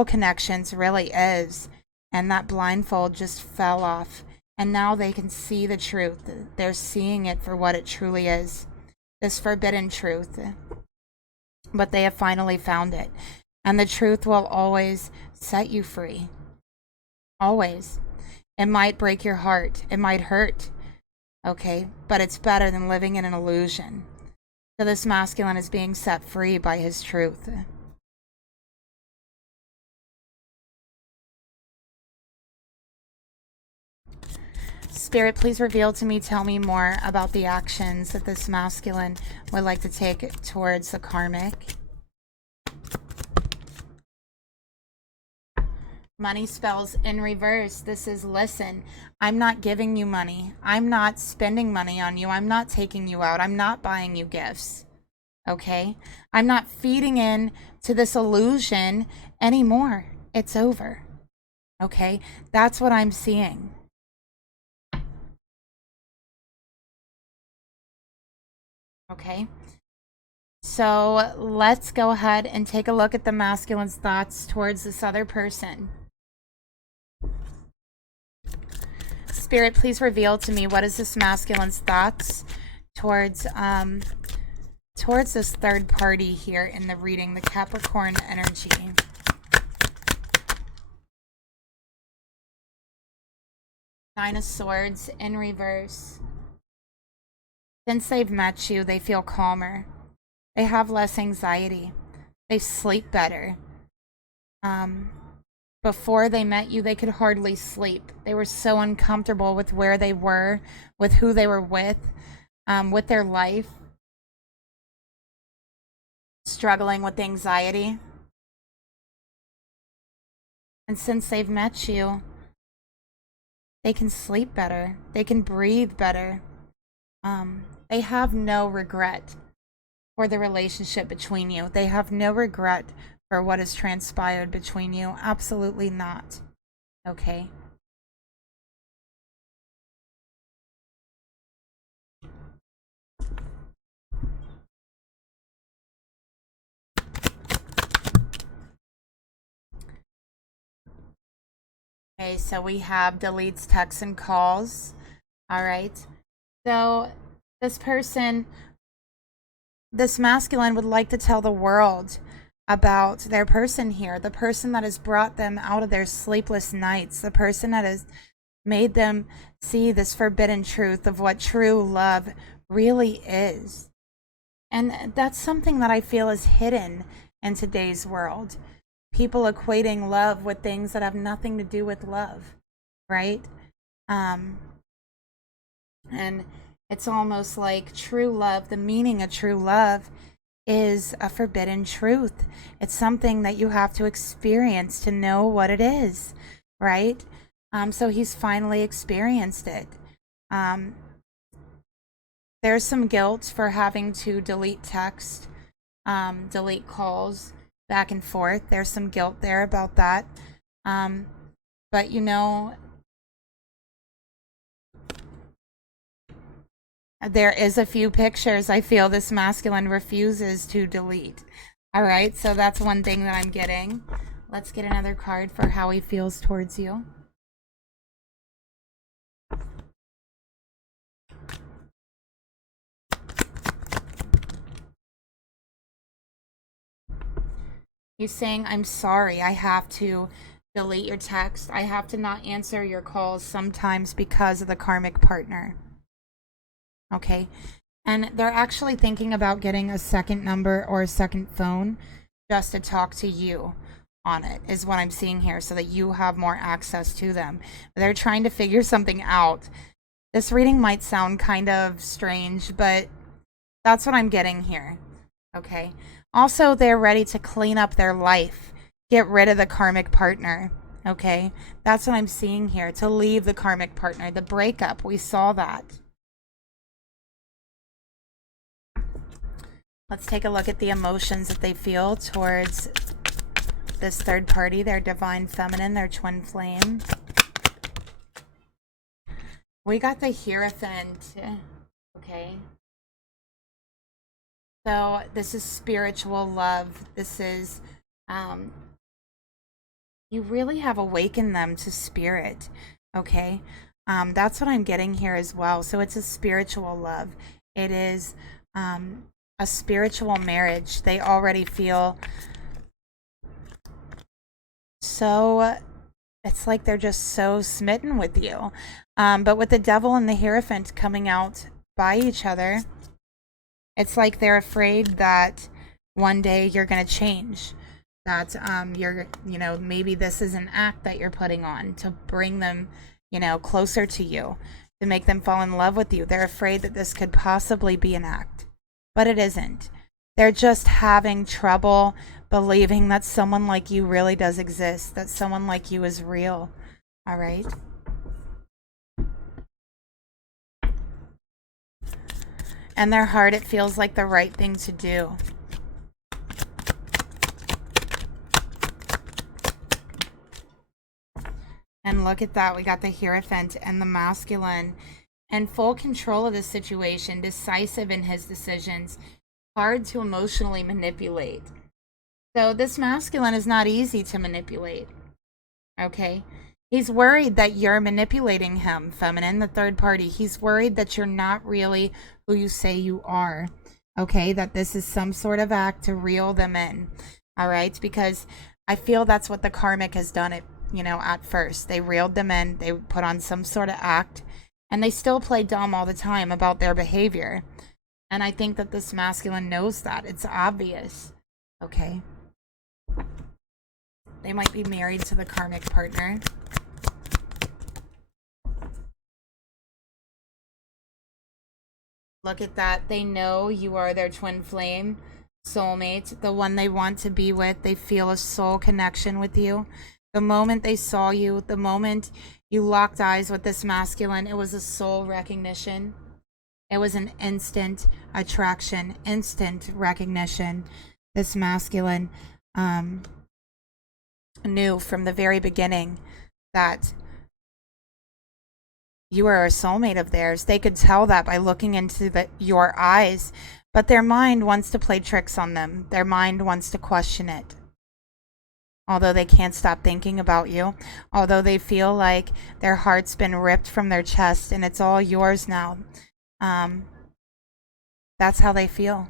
connections really is. And that blindfold just fell off. And now they can see the truth. They're seeing it for what it truly is. This forbidden truth. But they have finally found it. And the truth will always set you free. Always. It might break your heart. It might hurt. Okay? But it's better than living in an illusion. So this masculine is being set free by his truth. Spirit, please reveal to me, tell me more about the actions that this masculine would like to take towards the karmic. Money spells in reverse. This is, listen, I'm not giving you money. I'm not spending money on you. I'm not taking you out. I'm not buying you gifts. Okay? I'm not feeding in to this illusion anymore. It's over. Okay? That's what I'm seeing. Okay? So let's go ahead and take a look at the masculine's thoughts towards this other person. Spirit, please reveal to me, what is this masculine's thoughts towards this third party here in the reading, the Capricorn energy. Nine of Swords in reverse. Since they've met you, they feel calmer. They have less anxiety. They sleep better. Before they met you, they could hardly sleep. They were so uncomfortable with where they were, with who they were with their life. Struggling with anxiety. And since they've met you, they can sleep better. They can breathe better. They have no regret for the relationship between you. They have no regret for what has transpired between you. Absolutely not. Okay? Okay, so we have deletes texts and calls. All right. So this person, this masculine would like to tell the world about their person here, the person that has brought them out of their sleepless nights, the person that has made them see this forbidden truth of what true love really is. And that's something that I feel is hidden in today's world. People equating love with things that have nothing to do with love, right? And it's almost like true love, the meaning of true love is a forbidden truth. It's something that you have to experience to know what it is, right? So he's finally experienced it. There's some guilt for having to delete text, delete calls back and forth. There's some guilt there about that. But you know, there is a few pictures I feel this masculine refuses to delete. All right, so that's one thing that I'm getting. Let's get another card for how he feels towards you. He's saying, I'm sorry, I have to delete your text. I have to not answer your calls sometimes because of the karmic partner. Okay, and they're actually thinking about getting a second number or a second phone just to talk to you on it, is what I'm seeing here, so that you have more access to them. They're trying to figure something out. This reading might sound kind of strange, but that's what I'm getting here. Okay, also they're ready to clean up their life, get rid of the karmic partner. Okay, that's what I'm seeing here. To leave the karmic partner, the breakup, we saw that. Let's take a look at the emotions that they feel towards this third party, their divine feminine, their twin flame. We got the Hierophant. Okay. So this is spiritual love. This is, you really have awakened them to spirit. Okay. That's what I'm getting here as well. So it's a spiritual love. It is a spiritual marriage. They already feel so, it's like they're just so smitten with you. But with the Devil and the Hierophant coming out by each other, it's like they're afraid that one day you're going to change. That you're, you know, maybe this is an act that you're putting on to bring them, you know, closer to you, to make them fall in love with you. They're afraid that this could possibly be an act, but it isn't. They're just having trouble believing that someone like you really does exist, that someone like you is real. All right. And their heart, it feels like the right thing to do. And look at that. We got the Hierophant and the masculine in full control of the situation, decisive in his decisions, hard to emotionally manipulate. So this masculine is not easy to manipulate. Okay. He's worried that you're manipulating him, feminine, the third party. He's worried that you're not really who you say you are. Okay. That this is some sort of act to reel them in. All right. Because I feel that's what the karmic has done it, you know, at first. They reeled them in. They put on some sort of act. And they still play dumb all the time about their behavior. And I think that this masculine knows that. It's obvious. Okay. They might be married to the karmic partner. Look at that. They know you are their twin flame, soulmate, the one they want to be with. They feel a soul connection with you. The moment they saw you, the moment you locked eyes with this masculine, it was a soul recognition. It was an instant attraction, instant recognition. This masculine knew from the very beginning that you are a soulmate of theirs. They could tell that by looking into your eyes, but their mind wants to play tricks on them. Their mind wants to question it. Although they can't stop thinking about you, although they feel like their heart's been ripped from their chest and it's all yours now. That's how they feel.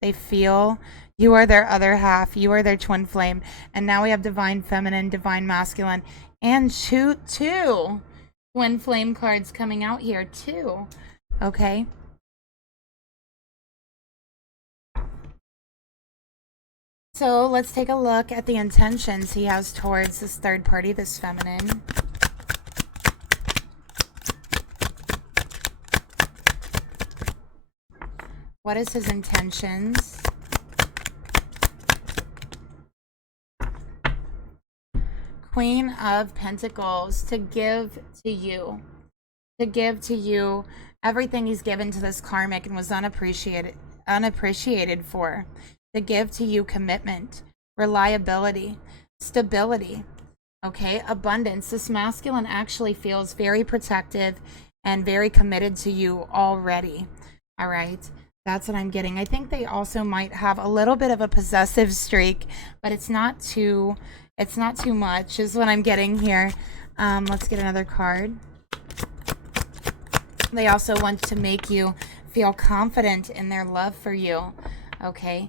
They feel you are their other half. You are their twin flame. And now we have divine feminine, divine masculine, and two twin flame cards coming out here too. Okay. So let's take a look at the intentions he has towards this third party, this feminine. What is his intentions? Queen of Pentacles, to give to you. To give to you everything he's given to this karmic and was unappreciated for. To give to you commitment, reliability, stability, okay, abundance. This masculine actually feels very protective and very committed to you already. All right, that's what I'm getting. I think they also might have a little bit of a possessive streak, but it's not too much is what I'm getting here. Let's get another card. They also want to make you feel confident in their love for you. Okay.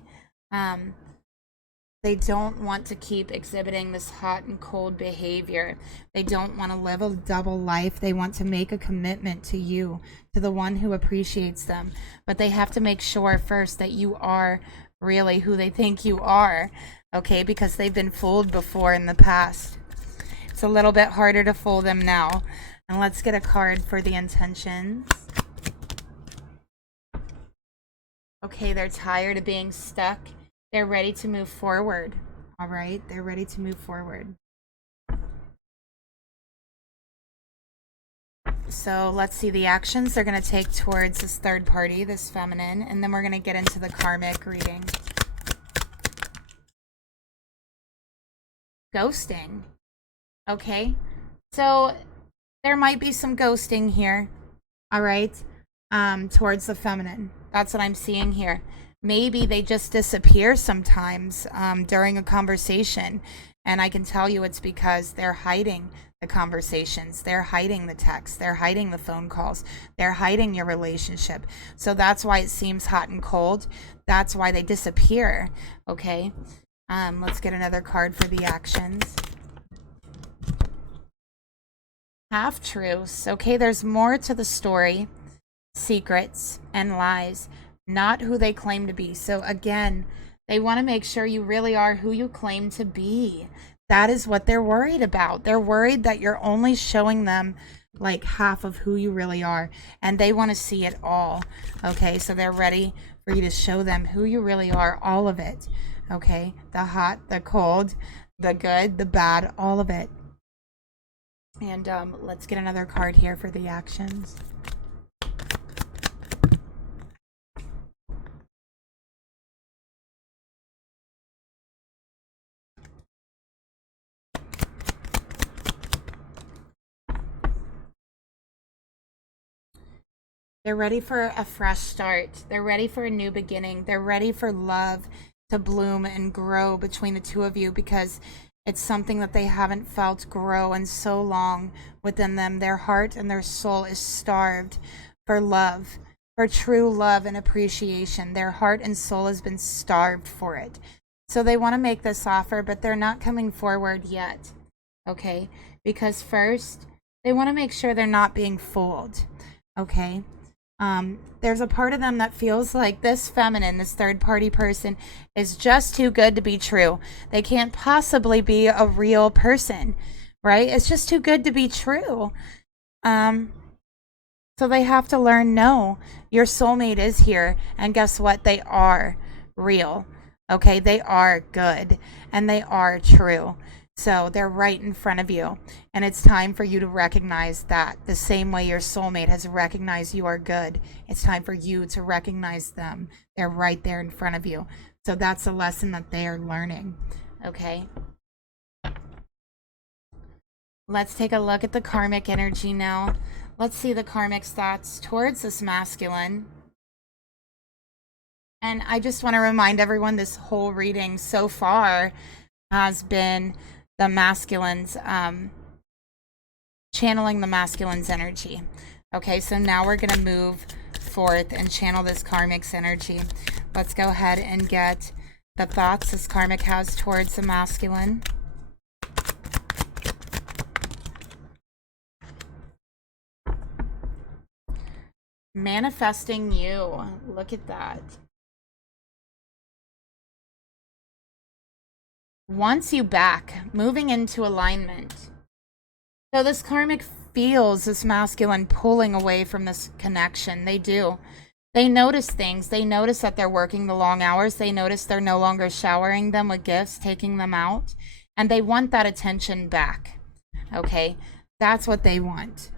They don't want to keep exhibiting this hot and cold behavior. They don't want to live a double life. They want to make a commitment to you, to the one who appreciates them. But they have to make sure first that you are really who they think you are, okay? Because they've been fooled before in the past. It's a little bit harder to fool them now. And let's get a card for the intentions. Okay, they're tired of being stuck. They're ready to move forward. All right, they're ready to move forward. So let's see the actions they're going to take towards this third party, this feminine, and then we're going to get into the karmic reading. Ghosting. Okay, so there might be some ghosting here, all right, towards the feminine. That's what I'm seeing here. Maybe they just disappear sometimes during a conversation, and I can tell you it's because they're hiding the conversations, they're hiding the texts, they're hiding the phone calls, they're hiding your relationship. So that's why it seems hot and cold. That's why they disappear. Okay, let's get another card for the actions. Half-truths. Okay, there's more to the story. Secrets and lies, not who they claim to be. So again, they want to make sure you really are who you claim to be. That is what they're worried about. They're worried that you're only showing them like half of who you really are, and they want to see it all. Okay, so they're ready for you to show them who you really are, all of it. Okay, the hot, the cold, the good, the bad, all of it. And let's get another card here for the actions. They're ready for a fresh start. They're ready for a new beginning. They're ready for love to bloom and grow between the two of you, because it's something that they haven't felt grow in so long within them. Their heart and their soul is starved for love, for true love and appreciation. Their heart and soul has been starved for it. So they want to make this offer, but they're not coming forward yet. Okay? Because first, they want to make sure they're not being fooled. Okay? There's a part of them that feels like this feminine, this third party person, is just too good to be true. They can't possibly be a real person, right? It's just too good to be true. So they have to learn, no, your soulmate is here, and guess what? They are real. Okay, they are good, and they are true. So they're right in front of you, and it's time for you to recognize that. The same way your soulmate has recognized you are good, it's time for you to recognize them. They're right there in front of you. So that's a lesson that they are learning. Okay. Let's take a look at the karmic energy now. Let's see the karmic's thoughts towards this masculine. And I just want to remind everyone, this whole reading so far has been the masculine's channeling the masculine's energy. Okay, so now we're going to move forth and channel this karmic's energy. Let's go ahead and get the thoughts this karmic has towards the masculine. Manifesting you. Look at that. Wants you back, moving into alignment. So this karmic feels this masculine pulling away from this connection. They do. They notice things. They notice that they're working the long hours. They notice they're no longer showering them with gifts, taking them out. And they want that attention back. Okay? That's what they want.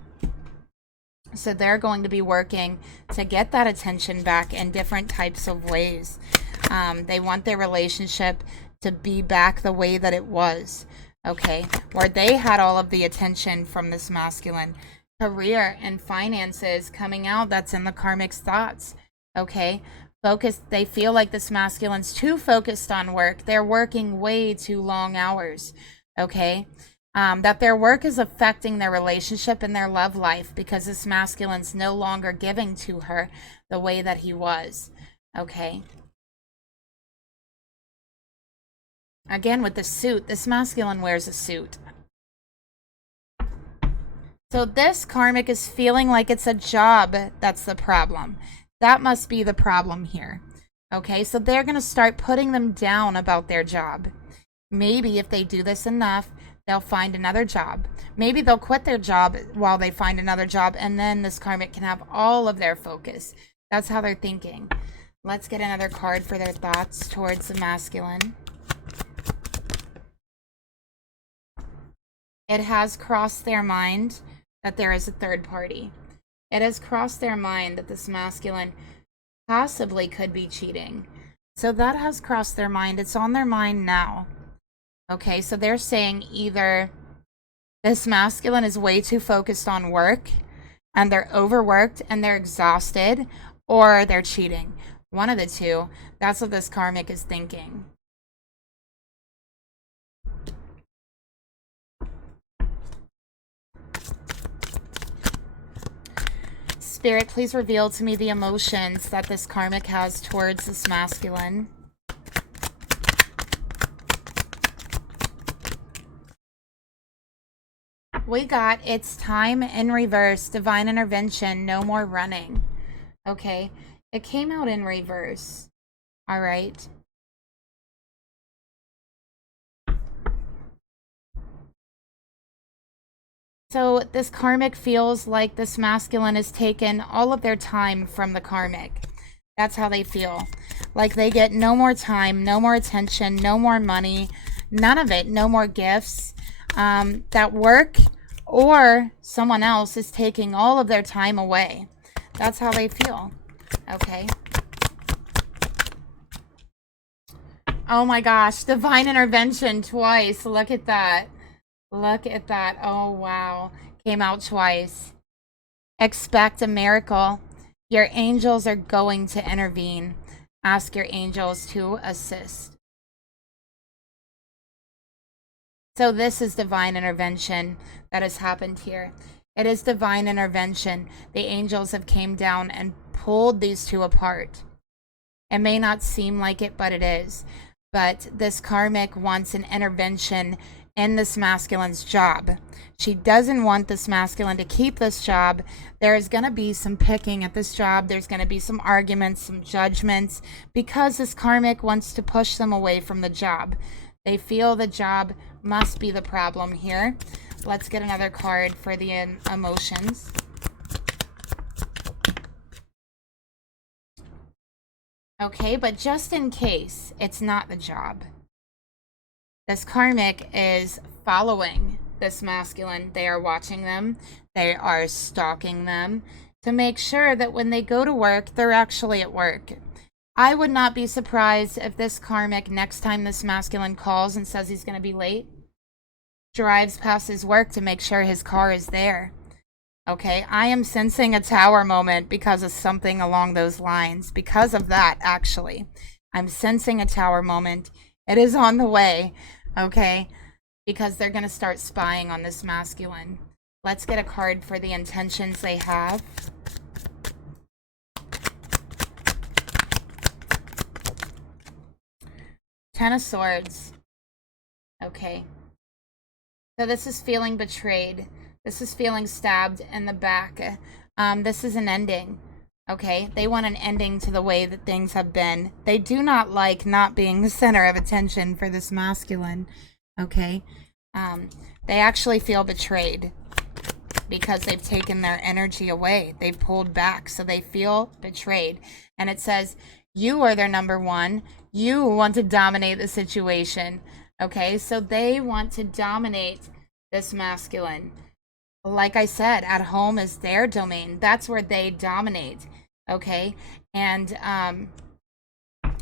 So they're going to be working to get that attention back in different types of ways. They want their relationship to be back the way that it was, okay, where they had all of the attention from this masculine. Career and finances coming out, that's in the karmic's thoughts, okay. Focus, they feel like this masculine's too focused on work. They're working way too long hours, okay. That their work is affecting their relationship and their love life, because this masculine's no longer giving to her the way that he was, okay. Again, with the suit, this masculine wears a suit. So this karmic is feeling like it's a job that's the problem. That must be the problem here. Okay, so they're going to start putting them down about their job. Maybe if they do this enough, they'll find another job. Maybe they'll quit their job while they find another job, and then this karmic can have all of their focus. That's how they're thinking. Let's get another card for their thoughts towards the masculine. It has crossed their mind that there is a third party. It has crossed their mind that this masculine possibly could be cheating. So that has crossed their mind. It's on their mind now. Okay, so they're saying either this masculine is way too focused on work and they're overworked and they're exhausted, or they're cheating. One of the two. That's what this karmic is thinking. Spirit, please reveal to me the emotions that this karmic has towards this masculine. We got it's time in reverse, divine intervention, no more running. Okay, it came out in reverse. All right. So this karmic feels like this masculine has taken all of their time from the karmic. That's how they feel. Like they get no more time, no more attention, no more money, none of it, no more gifts. That work or someone else is taking all of their time away. That's how they feel. Okay. Oh my gosh, divine intervention twice. Look at that. Look at that. Oh, wow. Came out twice. Expect a miracle. Your angels are going to intervene. Ask your angels to assist. So this is divine intervention that has happened here. It is divine intervention. The angels have came down and pulled these two apart. It may not seem like it, but it is. But this karmic wants an intervention in this masculine's job. She doesn't want this masculine to keep this job. There is going to be some picking at this job. There's going to be some arguments, some judgments, because this karmic wants to push them away from the job. They feel the job must be the problem here. Let's get another card for the emotions. Okay, but just in case it's not the job, this karmic is following this masculine. They are watching them. They are stalking them to make sure that when they go to work, they're actually at work. I would not be surprised if this karmic, next time this masculine calls and says he's going to be late, drives past his work to make sure his car is there. Okay, I am sensing a tower moment because of something along those lines. Because of that, actually. I'm sensing a tower moment. It is on the way, okay? Because they're going to start spying on this masculine. Let's get a card for the intentions they have. Ten of Swords. Okay. So this is feeling betrayed. This is feeling stabbed in the back. This is an ending. Okay, they want an ending to the way that things have been. They do not like not being the center of attention for this masculine. Okay, they actually feel betrayed because they've taken their energy away. They've pulled back, so they feel betrayed. And it says, you are their number one. You want to dominate the situation. Okay, so they want to dominate this masculine. Like I said, at home is their domain. That's where they dominate. Okay, and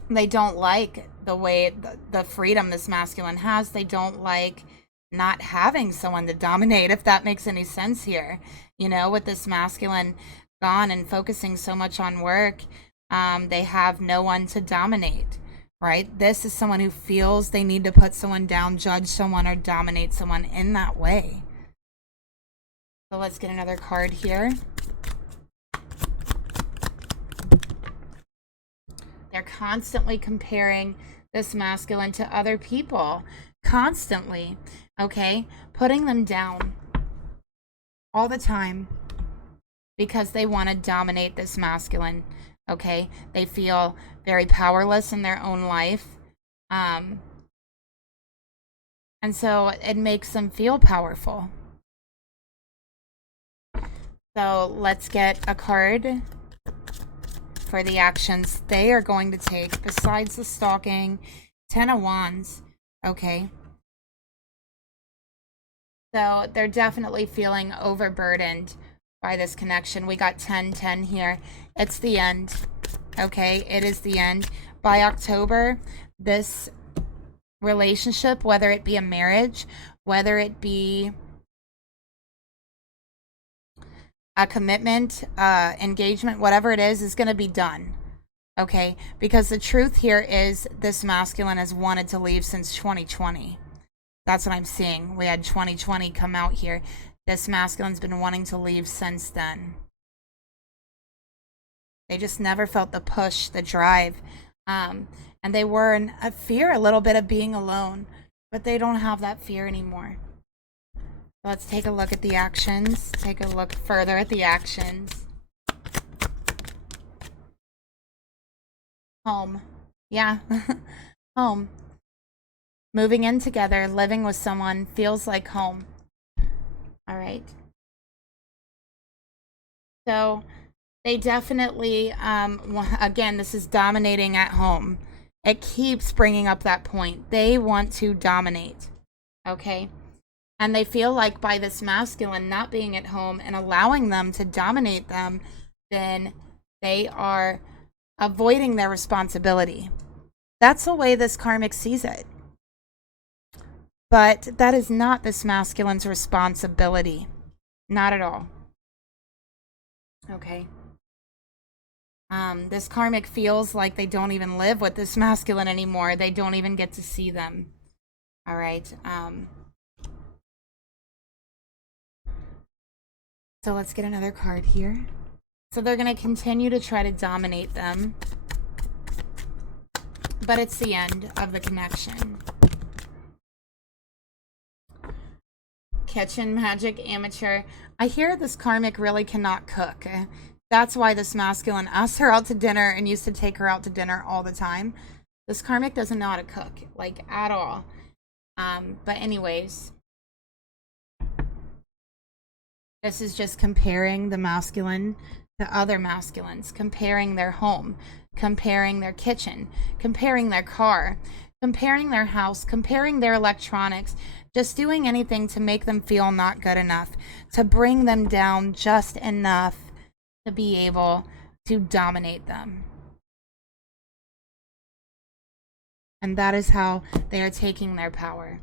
they don't like the way the freedom this masculine has. They don't like not having someone to dominate, if that makes any sense here. You know, with this masculine gone and focusing so much on work, they have no one to dominate, right? This is someone who feels they need to put someone down, judge someone, or dominate someone in that way. So let's get another card here. They're constantly comparing this masculine to other people. Constantly. Okay? Putting them down. All the time. Because they want to dominate this masculine. Okay? They feel very powerless in their own life. And so it makes them feel powerful. So let's get a card for the actions they are going to take besides the stalking. 10 of Wands. Okay. So they're definitely feeling overburdened by this connection. We got 10-10 here. It's the end. Okay, it is the end. By October, this relationship, whether it be a marriage, whether it be a commitment, engagement, whatever it is going to be done. Okay, because the truth here is this masculine has wanted to leave since 2020. That's what I'm seeing. We had 2020 come out here. This masculine's been wanting to leave since then. They just never felt the push, the drive. And they were in a fear a little bit of being alone, but they don't have that fear anymore. Let's take a look at the actions. Take a look further at the actions. Home. Yeah. Home. Moving in together, living with someone feels like home. All right. So they definitely, again, this is dominating at home. It keeps bringing up that point. They want to dominate. Okay. And they feel like by this masculine not being at home and allowing them to dominate them, then they are avoiding their responsibility. That's the way this karmic sees it. But that is not this masculine's responsibility. Not at all. Okay. This karmic feels like they don't even live with this masculine anymore. They don't even get to see them. All right. So let's get another card here. So they're going to continue to try to dominate them. But it's the end of the connection. Kitchen magic amateur. I hear this karmic really cannot cook. That's why this masculine asked her out to dinner and used to take her out to dinner all the time. This karmic doesn't know how to cook, like at all. But anyways, this is just comparing the masculine to other masculines, comparing their home, comparing their kitchen, comparing their car, comparing their house, comparing their electronics, just doing anything to make them feel not good enough, to bring them down just enough to be able to dominate them. And that is how they are taking their power.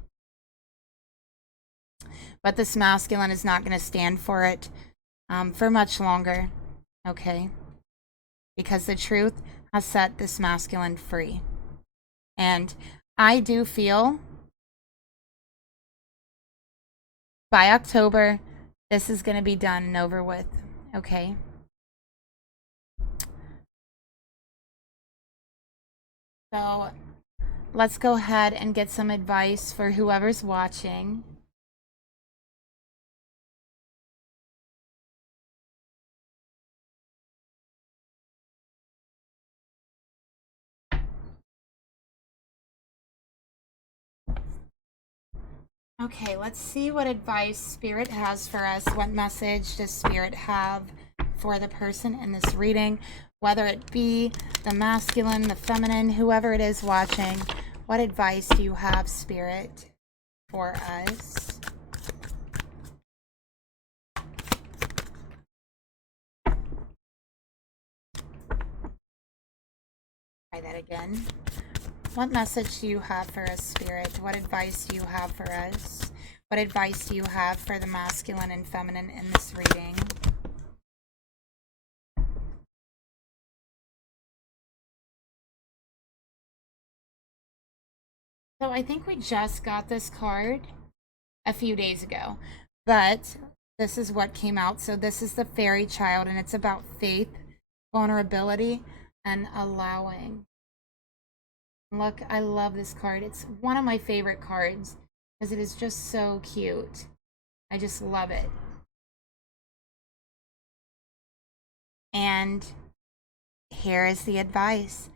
But this masculine is not going to stand for it for much longer, okay? Because the truth has set this masculine free. And I do feel by October, this is going to be done and over with, okay? So let's go ahead and get some advice for whoever's watching. Okay, let's see what advice Spirit has for us. What message does Spirit have for the person in this reading? Whether it be the masculine, the feminine, whoever it is watching, what advice do you have, Spirit, for us? Try that again. What message do you have for us, Spirit? What advice do you have for us? What advice do you have for the masculine and feminine in this reading? So I think we just got this card a few days ago, but this is what came out. So this is the fairy child, and it's about faith, vulnerability, and allowing. Look, I love this card. It's one of my favorite cards because it is just so cute. I just love it. And here is the advice.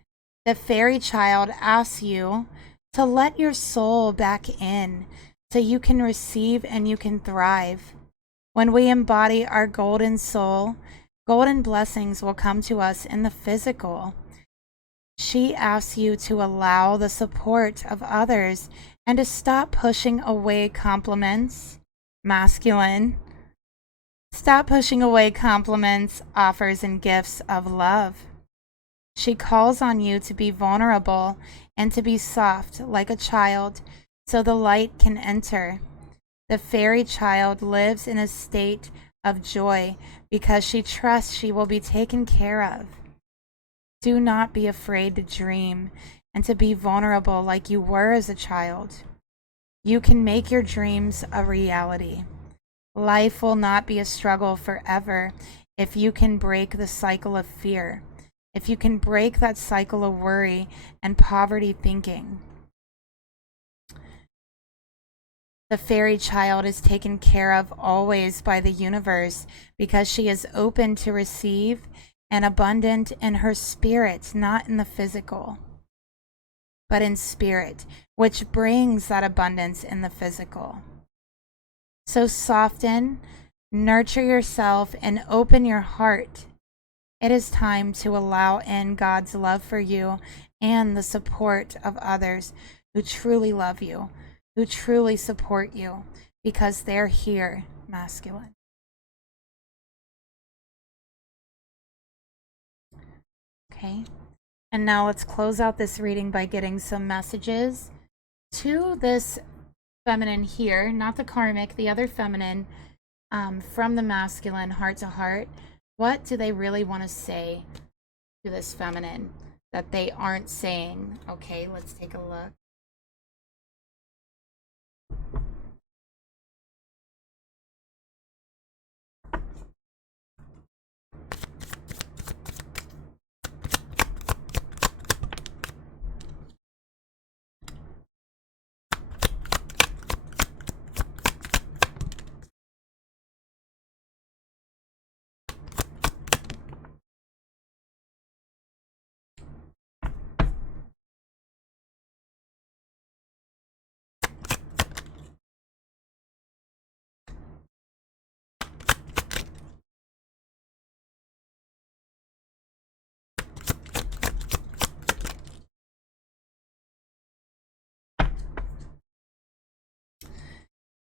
The fairy child asks you to let your soul back in so you can receive and you can thrive. When we embody our golden soul, golden blessings will come to us in the physical. She asks you to allow the support of others and to stop pushing away compliments, masculine. Stop pushing away compliments, offers, and gifts of love. She calls on you to be vulnerable and to be soft like a child so the light can enter. The fairy child lives in a state of joy because she trusts she will be taken care of. Do not be afraid to dream and to be vulnerable like you were as a child. You can make your dreams a reality. Life will not be a struggle forever if you can break the cycle of fear, if you can break that cycle of worry and poverty thinking. The fairy child is taken care of always by the universe because she is open to receive and abundant in her spirit, not in the physical, but in spirit, which brings that abundance in the physical. So soften, nurture yourself, and open your heart. It is time to allow in God's love for you and the support of others who truly love you, who truly support you, because they're here, masculine. Okay, and now let's close out this reading by getting some messages to this feminine here, not the karmic, the other feminine, from the masculine, heart to heart. What do they really want to say to this feminine that they aren't saying? Okay, let's take a look.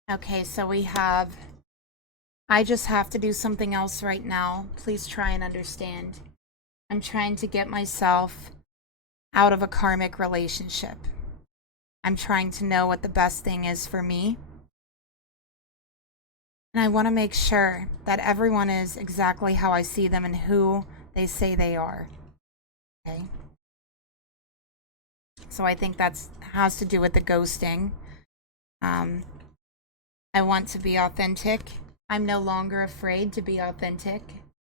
Okay, so we have, I just have to do something else right now. Please try and understand. I'm trying to get myself out of a karmic relationship. I'm trying to know what the best thing is for me. And I want to make sure that everyone is exactly how I see them and who they say they are. Okay? So I think that's has to do with the ghosting. I want to be authentic. I'm no longer afraid to be authentic.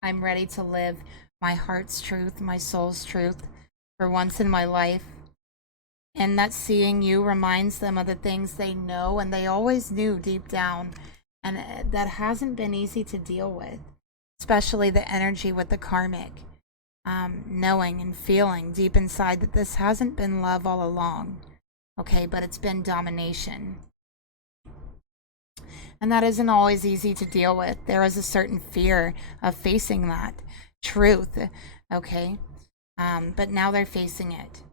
I'm ready to live my heart's truth, my soul's truth for once in my life. And that seeing you reminds them of the things they know and they always knew deep down. And that hasn't been easy to deal with, especially the energy with the karmic. Knowing and feeling deep inside that this hasn't been love all along. Okay, but it's been domination. And that isn't always easy to deal with. There is a certain fear of facing that truth, okay? But now they're facing it.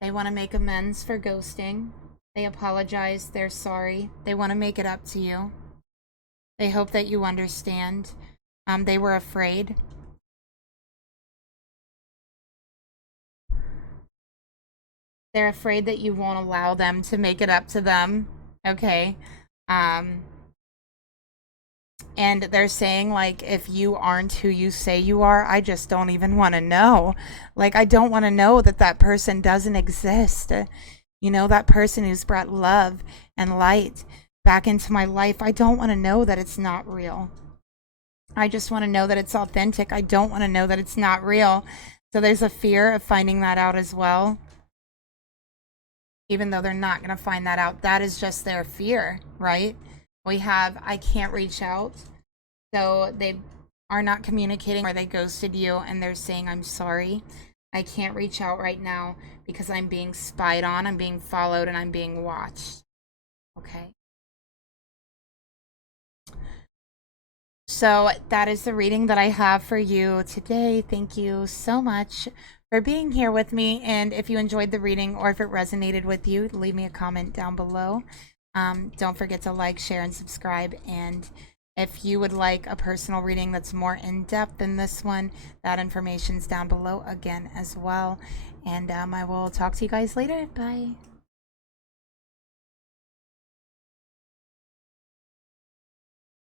They want to make amends for ghosting. They apologize. They're sorry. They want to make it up to you. They hope that you understand. They were afraid. They're afraid that you won't allow them to make it up to them, okay? And they're saying, like, if you aren't who you say you are, I just don't even want to know. Like, I don't want to know that that person doesn't exist. You know, that person who's brought love and light back into my life. I don't want to know that it's not real. I just want to know that it's authentic. I don't want to know that it's not real. So there's a fear of finding that out as well. Even though they're not going to find that out. That is just their fear, right? We have, I can't reach out. So they are not communicating, or they ghosted you and they're saying, I'm sorry. I can't reach out right now because I'm being spied on, I'm being followed, and I'm being watched. Okay. So that is the reading that I have for you today. Thank you so much for being here with me. And if you enjoyed the reading or if it resonated with you, leave me a comment down below. Don't forget to like, share, and subscribe. And if you would like a personal reading that's more in depth than this one, that information's down below again as well. And I will talk to you guys later. Bye.